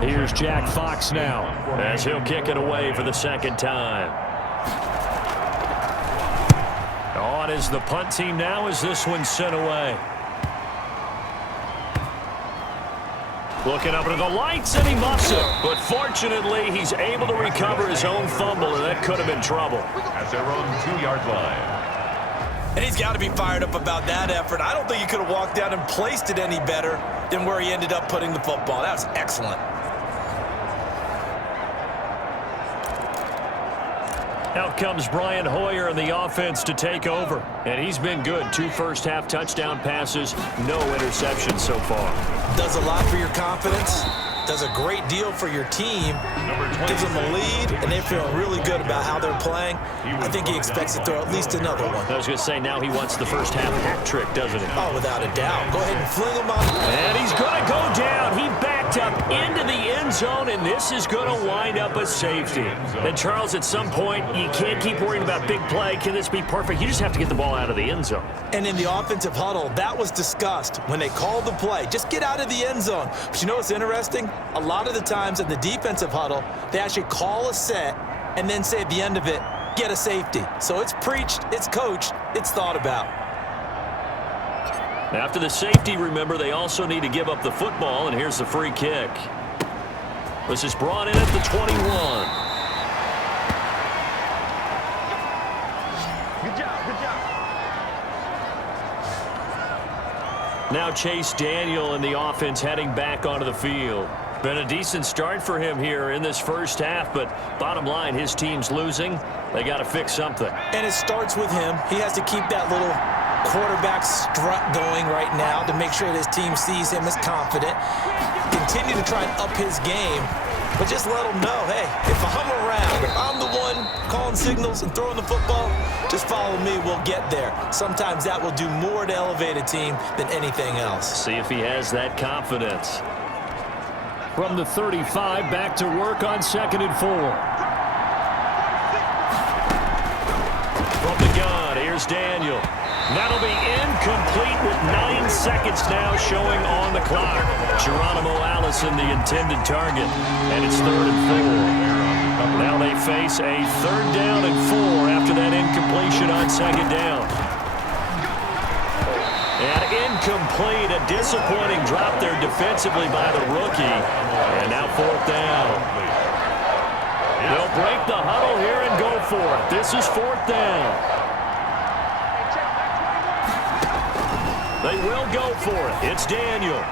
Here's Jack Fox now as he'll kick it away for the second time. On is the punt team now as this one's sent away. Looking up into the lights, and he muffs it. But fortunately, he's able to recover his own fumble, and that could have been trouble. At their own 2-yard line. And he's got to be fired up about that effort. I don't think he could have walked down and placed it any better than where he ended up putting the football. That was excellent. Out comes Brian Hoyer in the offense to take over. And he's been good. 2 first-half touchdown passes, no interceptions so far. Does a lot for your confidence. Does a great deal for your team. Gives them a lead, and they feel really good about how they're playing. I think he expects to throw at least another one. I was going to say, now he wants the first-half hat trick, doesn't he? Oh, without a doubt. Go ahead and fling him up. And he's going to go down. He backed up into the end zone, and this is going to wind up a safety. And, Charles, at some point, you can't keep worrying about big play. Can this be perfect? You just have to get the ball out of the end zone. And in the offensive huddle, that was discussed when they called the play. Just get out of the end zone. But you know what's interesting? A lot of the times in the defensive huddle, they actually call a set and then say at the end of it, get a safety. So it's preached, it's coached, it's thought about. After the safety, remember, they also need to give up the football, and here's the free kick. This is brought in at the 21. Good job, good job. Now Chase Daniel and the offense heading back onto the field. Been a decent start for him here in this first half, but bottom line, his team's losing. They got to fix something. And it starts with him. He has to keep that little quarterback strut going right now to make sure that his team sees him as confident. Continue to try and up his game, but just let him know, hey, if I'm around, if I'm the one calling signals and throwing the football, just follow me, we'll get there. Sometimes that will do more to elevate a team than anything else. See if he has that confidence. From the 35, back to work on 2nd and 4. From the gun, here's Daniel. That'll be incomplete with 9 seconds now showing on the clock. Geronimo Allison, the intended target, and it's 3rd and 4. Now they face a 3rd down and 4 after that incompletion on 2nd down. And incomplete, a disappointing drop there defensively by the rookie. And now 4th down. They'll break the huddle here and go for it. This is 4th down. They will go for it. It's Daniel.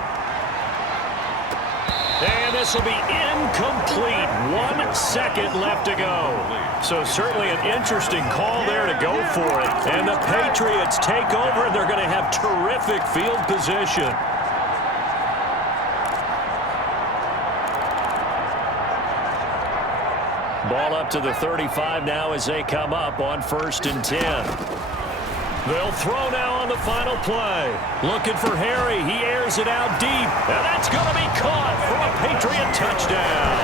And this will be incomplete. 1 second left to go. So certainly an interesting call there to go for it. And the Patriots take over, and they're going to have terrific field position. Ball up to the 35 now as they come up on 1st and 10. They'll throw now on the final play. Looking for Harry. He airs it out deep. And that's going to be caught for a Patriot touchdown.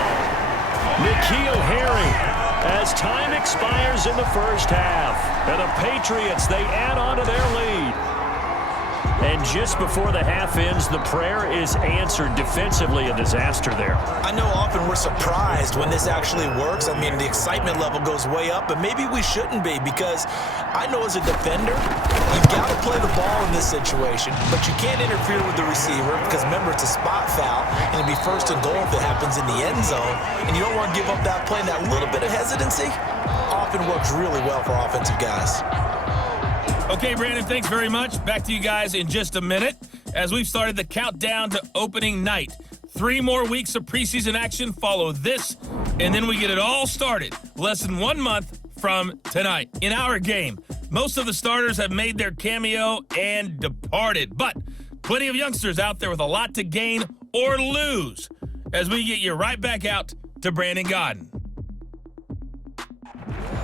N'Keal Harry. As time expires in the first half. And the Patriots, they add on to their lead. And just before the half ends, the prayer is answered. Defensively, a disaster there. I know often we're surprised when this actually works. I mean, the excitement level goes way up, but maybe we shouldn't be, because I know as a defender, you've got to play the ball in this situation, but you can't interfere with the receiver because, remember, it's a spot foul, and it'd be 1st and goal if it happens in the end zone, and you don't want to give up that play. And that little bit of hesitancy often works really well for offensive guys. Okay, Brandon, thanks very much. Back to you guys in just a minute as we've started the countdown to opening night. 3 more weeks of preseason action follow this, and then we get it all started less than 1 month from tonight. In our game, most of the starters have made their cameo and departed, but plenty of youngsters out there with a lot to gain or lose as we get you right back out to Brandon Godden.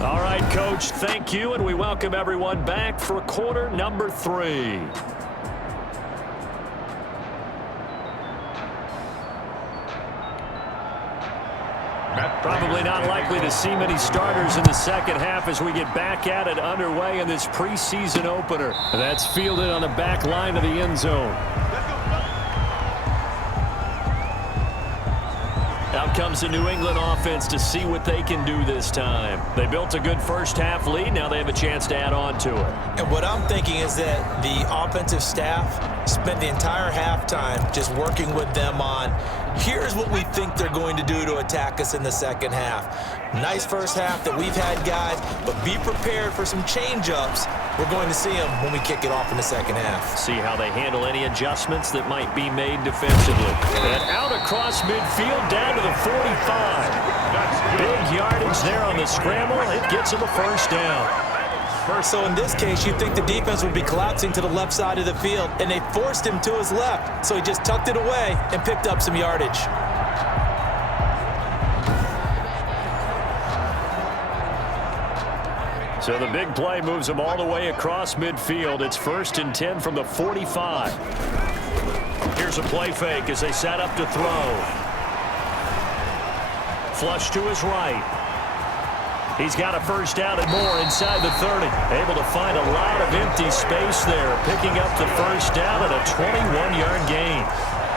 All right, Coach, thank you, and we welcome everyone back for quarter number 3. Probably not likely to see many starters in the second half as we get back at it underway in this preseason opener. That's fielded on the back line of the end zone. Out comes the New England offense to see what they can do this time. They built a good first half lead. Now they have a chance to add on to it. And what I'm thinking is that the offensive staff spent the entire halftime just working with them on, here's what we think they're going to do to attack us in the second half. Nice first half that we've had, guys, but be prepared for some change-ups. We're going to see them when we kick it off in the second half. See how they handle any adjustments that might be made defensively. And out across midfield down to the 45. Big yardage there on the scramble. It gets them a first down. So in this case, you'd think the defense would be collapsing to the left side of the field, and they forced him to his left, so he just tucked it away and picked up some yardage. So the big play moves them all the way across midfield. It's 1st and 10 from the 45. Here's a play fake as they set up to throw. Flush to his right. He's got a first down and more inside the 30. Able to find a lot of empty space there, picking up the first down at a 21-yard gain.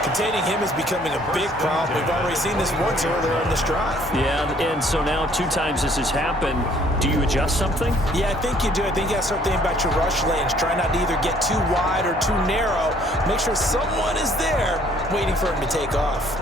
Containing him is becoming a big problem. We've already seen this once earlier in this drive. Yeah, and so now 2 times this has happened. Do you adjust something? Yeah, I think you do. I think you got to start thinking about your rush lanes. Try not to either get too wide or too narrow. Make sure someone is there waiting for him to take off.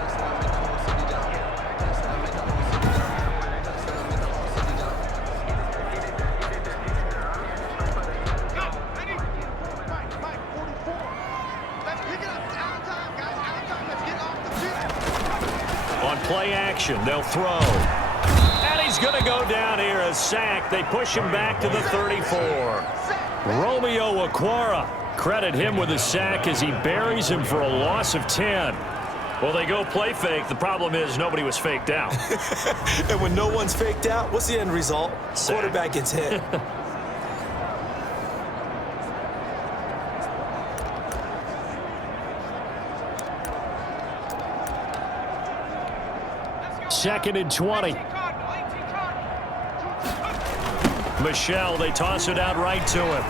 Play action, they'll throw. And he's going to go down here, a sack. They push him back to the 34. Romeo Okwara, credit him with a sack as he buries him for a loss of 10. Well, they go play fake. The problem is nobody was faked out. And when no one's faked out, what's the end result? Sack. Quarterback gets hit. Second and 20. Michelle, they toss it out right to him.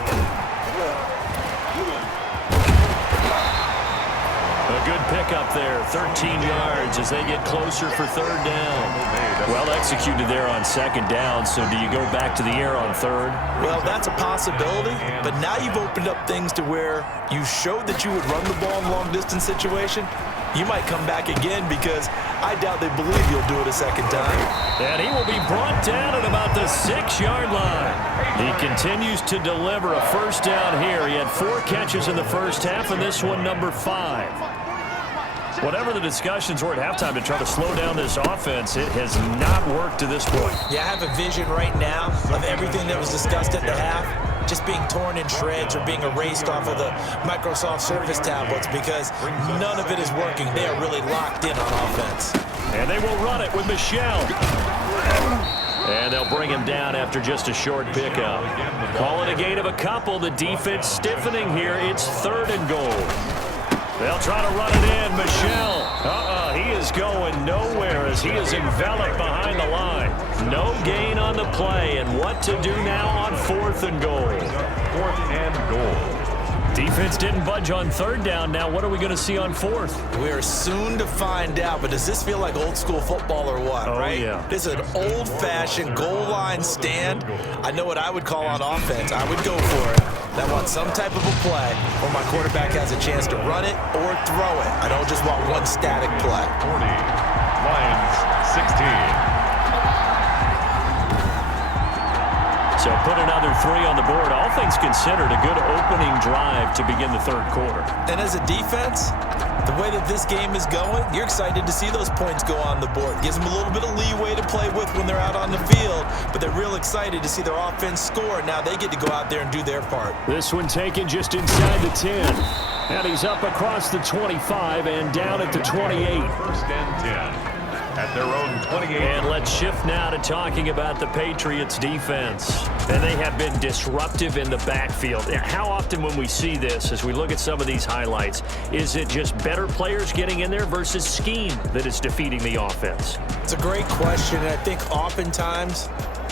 A good pickup there, 13 yards as they get closer for 3rd down. Well executed there on 2nd down, so do you go back to the air on 3rd? Well, that's a possibility, but now you've opened up things to where you showed that you would run the ball in long-distance situation. You might come back again because I doubt they believe you'll do it a second time. And he will be brought down at about the 6-yard line. He continues to deliver a first down here. He had 4 catches in the first half, and this one number 5. Whatever the discussions were at halftime to try to slow down this offense, it has not worked to this point. Yeah, I have a vision right now of everything that was discussed at the half just being torn in shreds or being erased off of the Microsoft Surface tablets because none of it is working. They are really locked in on offense. And they will run it with Michelle. And they'll bring him down after just a short pickup. Call it a gain of a couple. The defense stiffening here. It's 3rd and goal. They'll try to run it in. Michelle. He is going nowhere as he is enveloped behind the line. No gain on the play. And what to do now on 4th and goal? 4th and goal. Defense didn't budge on 3rd down. Now what are we going to see on 4th? We're soon to find out, but does this feel like old school football or what, right? Yeah. This is an old-fashioned goal line stand. I know what I would call on offense. I would go for it. I want some type of a play where my quarterback has a chance to run it or throw it. I don't just want one static play. 40, Lions 16. So put another 3 on the board. All things considered, a good opening drive to begin the third quarter. And as a defense, the way that this game is going, you're excited to see those points go on the board. Gives them a little bit of leeway to play with when they're out on the field, but they're real excited to see their offense score. Now they get to go out there and do their part. This one taken just inside the 10. And he's up across the 25 and down at the 28. First and 10. At their own 28. And let's shift now to talking about the Patriots defense. And they have been disruptive in the backfield. How often when we see this, as we look at some of these highlights, is it just better players getting in there versus scheme that is defeating the offense? It's a great question, and I think oftentimes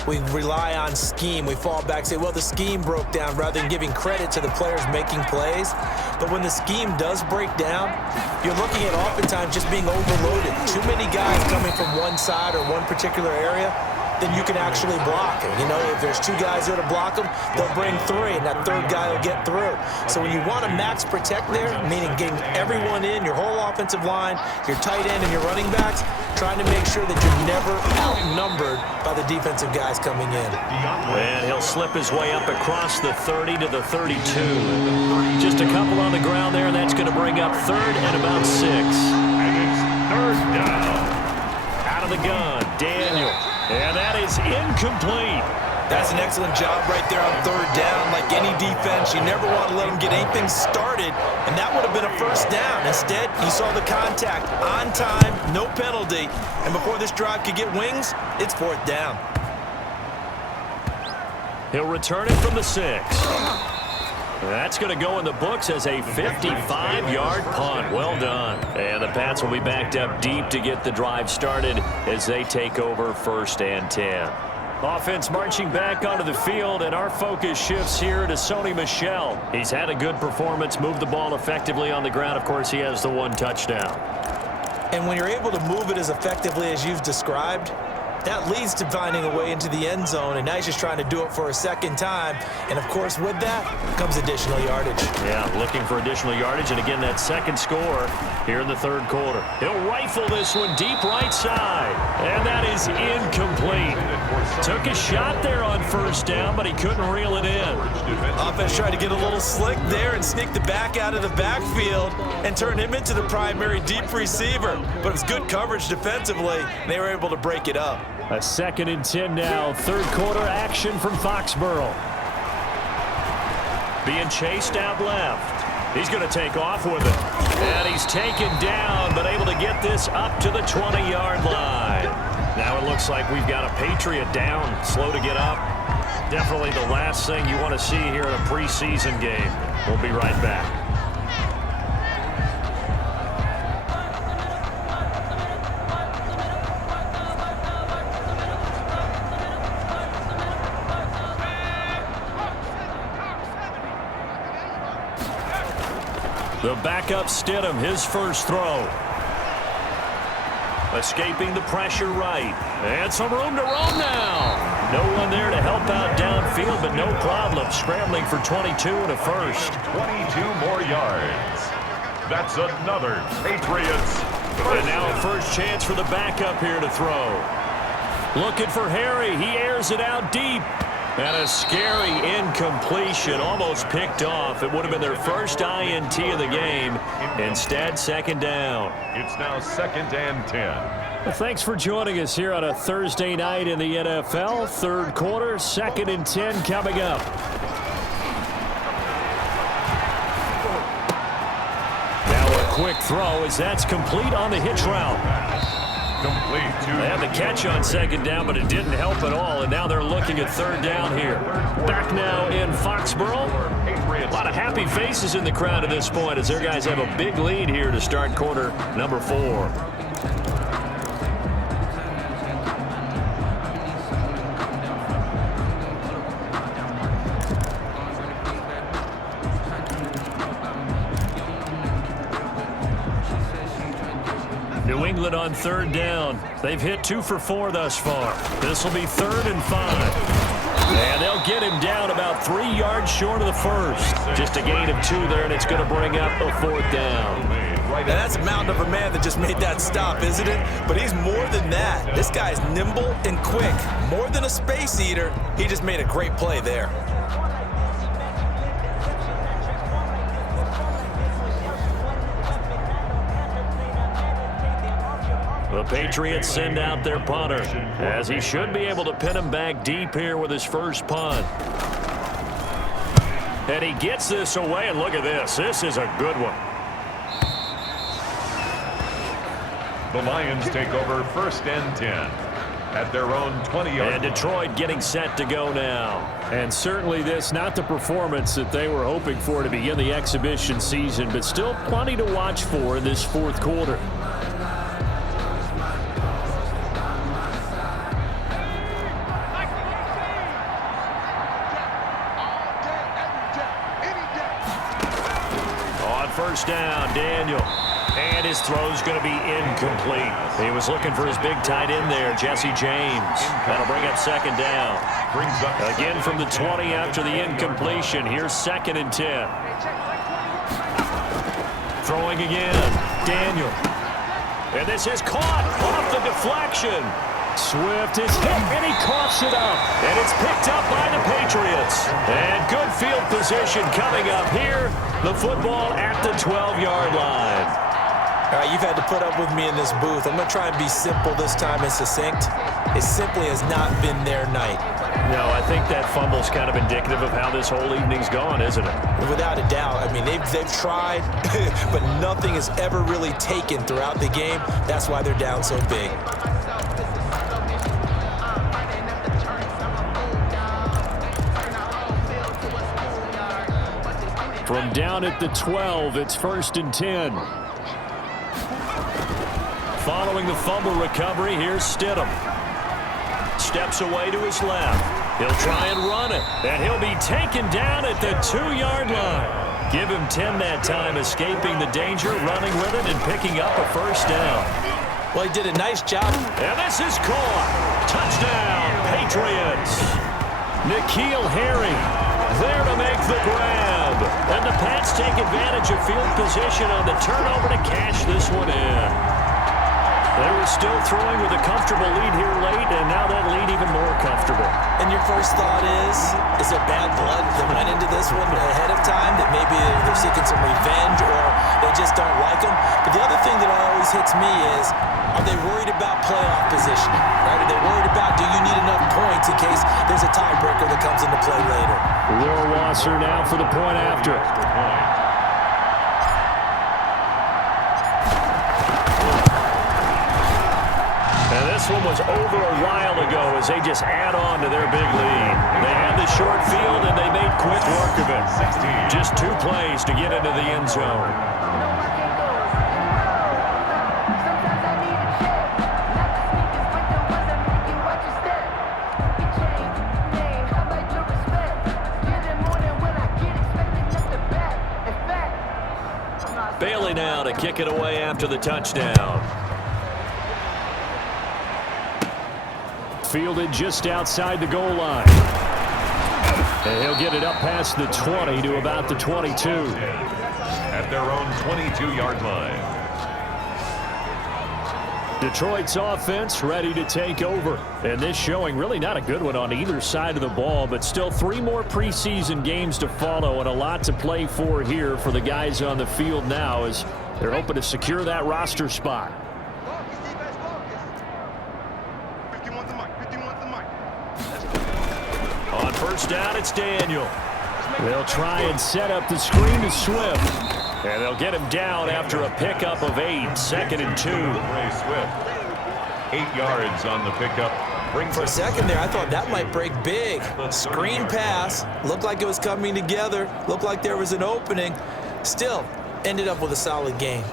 we rely on scheme. We fall back and say, well, the scheme broke down, rather than giving credit to the players making plays. But when the scheme does break down, you're looking at oftentimes just being overloaded. Too many guys coming from one side or one particular area, then you can actually block it. You know, if there's 2 guys there to block them, they'll bring 3, and that 3rd guy will get through. So when you want to max protect there, meaning getting everyone in, your whole offensive line, your tight end, and your running backs, trying to make sure that you're never outnumbered by the defensive guys coming in. And he'll slip his way up across the 30 to the 32. Just a couple on the ground there, and that's going to bring up 3rd and about 6. And it's 3rd down. Out of the gun, Daniel. And that is incomplete. That's an excellent job right there on 3rd down. Like any defense, you never want to let them get anything started, and that would have been a first down. Instead, he saw the contact on time, no penalty, and before this drive could get wings, it's 4th down. He'll return it from the 6. That's going to go in the books as a 55-yard punt. Well done. And the Pats will be backed up deep to get the drive started as they take over 1st and 10. Offense marching back onto the field, and our focus shifts here to Sony Michel. He's had a good performance, moved the ball effectively on the ground. Of course, he has the 1 touchdown. And when you're able to move it as effectively as you've described, that leads to finding a way into the end zone, and now he's just trying to do it for a 2nd time. And, of course, with that comes additional yardage. Yeah, looking for additional yardage, and again, that 2nd score here in the 3rd quarter. He'll rifle this one deep right side, and that is incomplete. Took a shot there on 1st down, but he couldn't reel it in. Offense tried to get a little slick there and sneak the back out of the backfield and turn him into the primary deep receiver. But it was good coverage defensively, and they were able to break it up. A 2nd and 10 now. 3rd quarter action from Foxborough. Being chased out left. He's going to take off with it. And he's taken down, but able to get this up to the 20-yard line. Now it looks like we've got a Patriot down, slow to get up. Definitely the last thing you want to see here in a preseason game. We'll be right back. The backup Stidham, his first throw. Escaping the pressure right. And some room to roam now. No one there to help out downfield, but no problem. Scrambling for 22 and a first. 22 more yards. That's another Patriots. And now a first chance for the backup here to throw. Looking for Harry. He airs it out deep. And a scary incompletion, almost picked off. It would have been their first INT of the game. Instead, 2nd down. It's now 2nd and 10. Well, thanks for joining us here on a Thursday night in the NFL. 3rd quarter, 2nd and 10 coming up. Now a quick throw as that's complete on the hitch route. Complete to They had the catch on 2nd down, but it didn't help at all, and now they're looking at 3rd down here. Back now in Foxborough. A lot of happy faces in the crowd at this point as their guys have a big lead here to start quarter number 4. New England on 3rd down. They've hit 2 for 4 thus far. This will be 3rd and 5. And they'll get him down about 3 yards short of the first. Just a gain of 2 there, and it's going to bring up a 4th down. Now that's a mountain of a man that just made that stop, isn't it? But he's more than that. This guy's nimble and quick. More than a space eater, he just made a great play there. The Patriots send out their punter, as he should be able to pin him back deep here with his first punt. And he gets this away, and look at this. This is a good one. The Lions take over 1st and 10 at their own 20-yard. And Detroit getting set to go now. And certainly this, not the performance that they were hoping for to begin the exhibition season, but still plenty to watch for in this 4th quarter. On 1st down, Daniel. And his throw's going to be incomplete. He was looking for his big tight end there, Jesse James. That'll bring up 2nd down. Again from the 20 after the incompletion. Here's 2nd and 10. Throwing again, Daniel. And this is caught off the deflection. Swift is hit, and he coughs it up. And it's picked up by the Patriots. And good field position coming up here. The football at the 12-yard line. All right, you've had to put up with me in this booth. I'm going to try and be simple this time and succinct. It simply has not been their night. No, I think that fumble's kind of indicative of how this whole evening's gone, isn't it? Without a doubt. I mean, they've tried, but nothing is ever really taken throughout the game. That's why they're down so big. From down at the 12, it's 1st and 10. Following the fumble recovery, here's Stidham. Steps away to his left. He'll try and run it, and he'll be taken down at the 2-yard line. Give him 10 that time, escaping the danger, running with it, and picking up a 1st down. Well, he did a nice job. And this is caught. Touchdown, Patriots. N'Keal Harry there to make the grab. And the Pats take advantage of field position on the turnover to cash this one in. They were still throwing with a comfortable lead here late, and now that lead even more comfortable. And your first thought is there bad blood that went into this one ahead of time, that maybe they're seeking some revenge or they just don't like them? But the other thing that always hits me is, are they worried about playoff positioning? Right? Are they worried about, do you need enough points in case there's a tiebreaker that comes into play later? Will Wasser now for the point after. And this one was over a while ago as they just add on to their big lead. They had the short field, and they made quick work of it. Just 2 plays to get into the end zone. Bailey now to kick it away after the touchdown. Fielded just outside the goal line. And he'll get it up past the 20 to about the 22. At their own 22-yard line. Detroit's offense ready to take over. And this showing really not a good one on either side of the ball, but still 3 more preseason games to follow and a lot to play for here for the guys on the field now as they're hoping to secure that roster spot. On 1st down, it's Daniel. They'll try and set up the screen to Swift. And they'll get him down after a pickup of 8, 2nd and 2. Swift, 8 yards on the pickup. For a second there, I thought that might break big. Screen pass. Looked like it was coming together. Looked like there was an opening. Still, ended up with a solid game.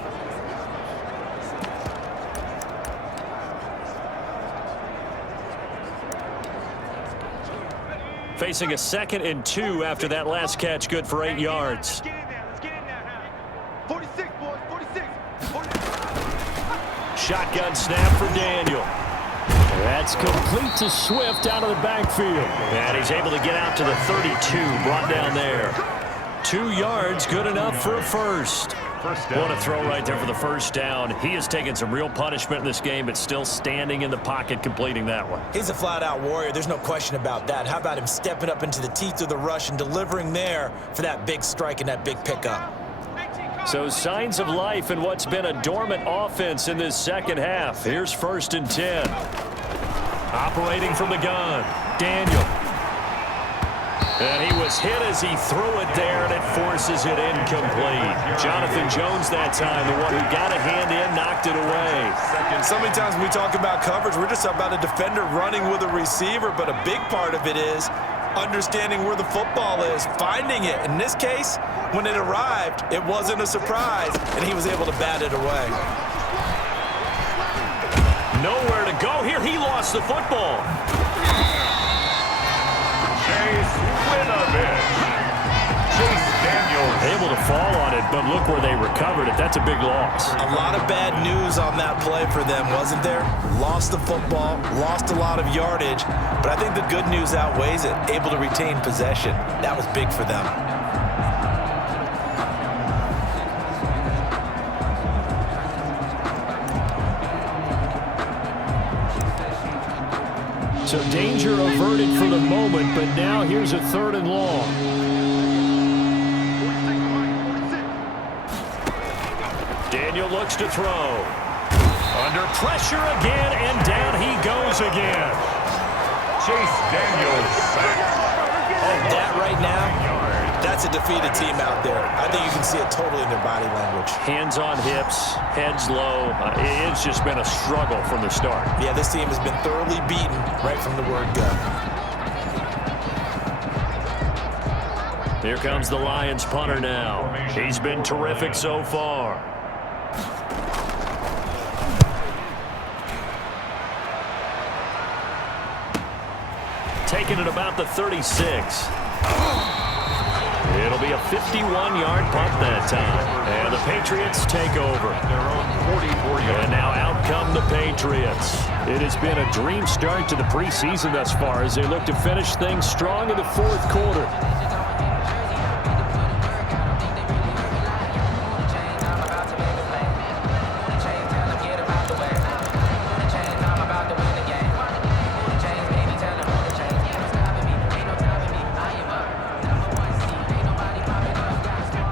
Facing a 2nd and 2 after that last catch, good for 8 yards. 46, boys, 46. Shotgun snap for Daniel. That's complete to Swift out of the backfield. And he's able to get out to the 32, brought down there. 2 yards, good enough for a first. What a throw right there for the first down. He has taken some real punishment in this game, but still standing in the pocket completing that one. He's a flat-out warrior. There's no question about that. How about him stepping up into the teeth of the rush and delivering there for that big strike and that big pickup? So signs of life in what's been a dormant offense in this second half. Here's 1st and 10. Operating from the gun, Daniel. And he was hit as he threw it there, and it forces it incomplete. Jonathan Jones that time, the one who got a hand in, knocked it away. So many times when we talk about coverage, we're just about a defender running with a receiver, but a big part of it is understanding where the football is, finding it. In this case, when it arrived, it wasn't a surprise, and he was able to bat it away. Nowhere to go here. He lost the football. Chase Winovich. Chase Daniels. Able to fall on it, but look where they recovered it. That's a big loss. A lot of bad news on that play for them, wasn't there? Lost the football, lost a lot of yardage, but I think the good news outweighs it. Able to retain possession. That was big for them. So danger averted for the moment, but now here's a 3rd and long. Daniel looks to throw. Under pressure again, and down he goes again. Chase Daniels sacked. And that right now, that's a defeated team out there. I think you can see it totally in their body language. Hands on hips, heads low. It's just been a struggle from the start. Yeah, this team has been thoroughly beaten right from the word go. Here comes the Lions punter now. He's been terrific so far. Taking it about the 36. It'll be a 51-yard punt that time. And the Patriots take over. Their own 44-yard. And now out come the Patriots. It has been a dream start to the preseason thus far as they look to finish things strong in the 4th quarter.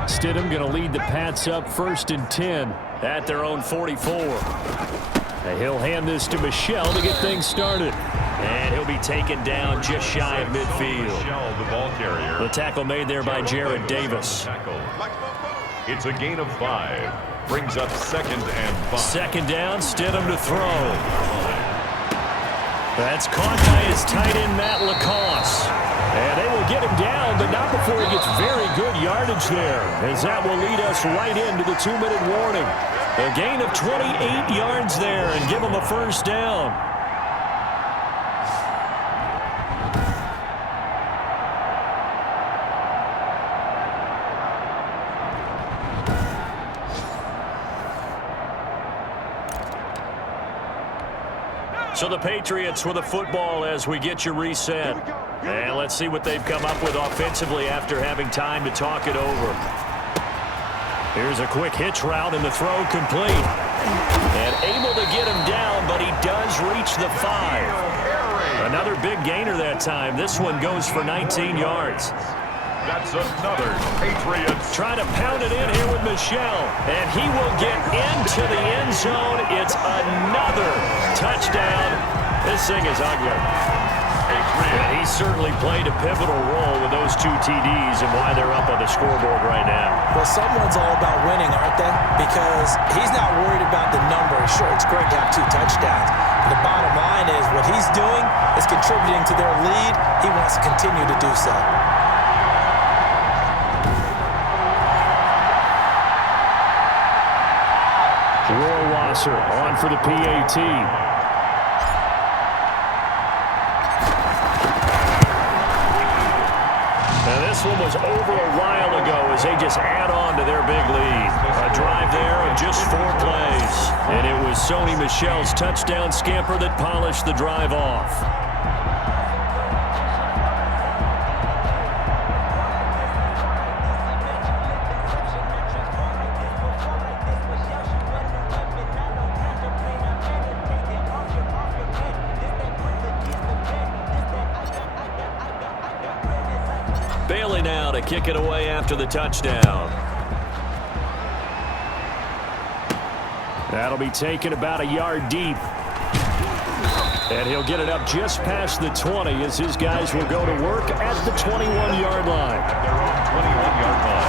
Stidham going to lead the Pats up 1st and 10 at their own 44. And he'll hand this to Michel to get things started. And he'll be taken down just shy of midfield. Michel, the ball carrier. The tackle made there by Jared Davis. It's a gain of 5. Brings up 2nd and 5. 2nd down, Stidham to throw. That's caught by his tight end, Matt Lacoste. And they will get him down, but not before he gets very good yardage there, as that will lead us right into the 2-minute warning. A gain of 28 yards there and give him a 1st down. So the Patriots with the football as we get you reset. And let's see what they've come up with offensively after having time to talk it over. Here's a quick hitch route and the throw complete. And able to get him down, but he does reach the 5. Another big gainer that time. This one goes for 19 yards. That's another Patriots. Trying to pound it in here with Michel. And he will get into the end zone. It's another touchdown. This thing is ugly. And he certainly played a pivotal role with those 2 TDs and why they're up on the scoreboard right now. Well, someone's all about winning, aren't they? Because he's not worried about the number. Sure, it's great to have 2 touchdowns. But the bottom line is what he's doing is contributing to their lead. He wants to continue to do so. Rohrwasser on for the PAT. Now this one was over a while ago as they just add on to their big lead. A drive there of just 4 plays. And it was Sony Michel's touchdown scamper that polished the drive off. Bailey now to kick it away after the touchdown. That'll be taken about a yard deep. And he'll get it up just past the 20 as his guys will go to work at the 21-yard line. At their own 21-yard line.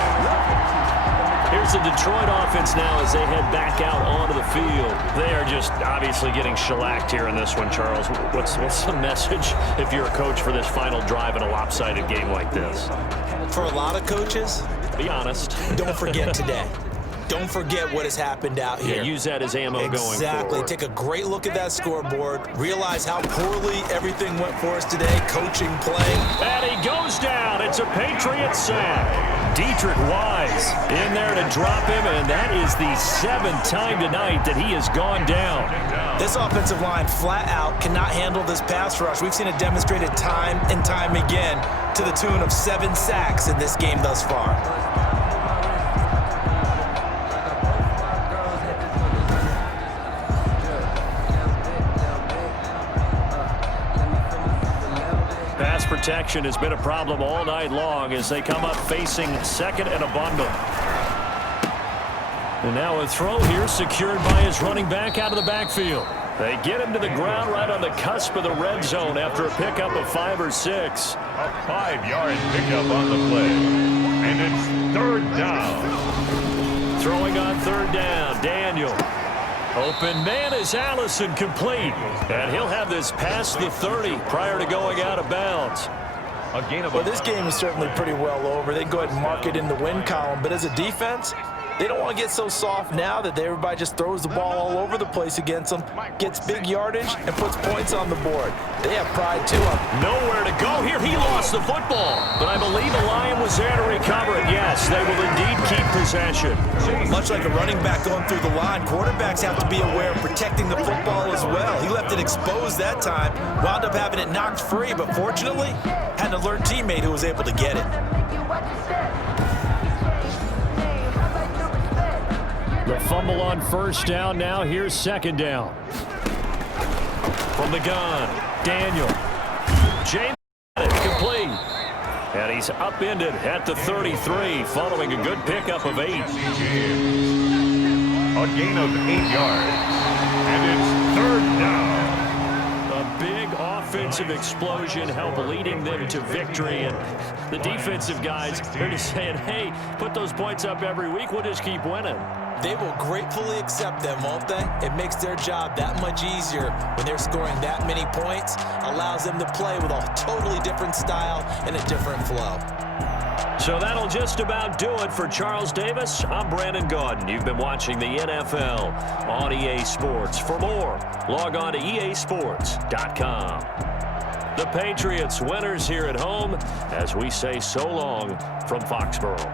Here's the Detroit offense now as they head back out onto the field. They are just obviously getting shellacked here in this one, Charles. What's the message if you're a coach for this final drive in a lopsided game like this? For a lot of coaches, be honest. Don't forget today. Don't forget what has happened out here. Yeah, use that as ammo going forward. Exactly. Take a great look at that scoreboard. Realize how poorly everything went for us today, coaching, playing. And he goes down. It's a Patriot sack. Dietrich Wise in there to drop him, and that is the 7th time tonight that he has gone down. This offensive line flat out cannot handle this pass rush. We've seen it demonstrated time and time again to the tune of 7 sacks in this game thus far. Pass protection has been a problem all night long as they come up facing second and a bundle. And now a throw here secured by his running back out of the backfield. They get him to the ground right on the cusp of the red zone after a pickup of 5 or 6. A 5-yard pickup on the play. And it's 3rd down. Throwing on 3rd down, Daniel. Open man is Allison, complete. And he'll have this past the 30 prior to going out of bounds. A gain of Well, this game is certainly pretty well over. They can go ahead and mark it in the win column. But as a defense, they don't want to get so soft now that everybody just throws the ball all over the place against them, gets big yardage, and puts points on the board. They have pride, too. Nowhere to go here. He lost the football. But I believe the Lion was there to recover it. Yes, they will indeed keep possession. Much like a running back going through the line, quarterbacks have to be aware of protecting the football as well. He left it exposed that time, wound up having it knocked free, but fortunately, had an alert teammate who was able to get it. The fumble on 1st down. Now here's 2nd down. From the gun, Daniel. James complete. And he's upended at the 33 following a good pickup of 8. A gain of 8 yards. And it's 3rd down. A big offensive explosion helped leading them to victory. And the defensive guys, they're just saying, hey, put those points up every week. We'll just keep winning. They will gratefully accept them, won't they? It makes their job that much easier when they're scoring that many points. Allows them to play with a totally different style and a different flow. So that'll just about do it for Charles Davis. I'm Brandon Gaudin. You've been watching the NFL on EA Sports. For more, log on to easports.com. The Patriots winners here at home as we say so long from Foxborough.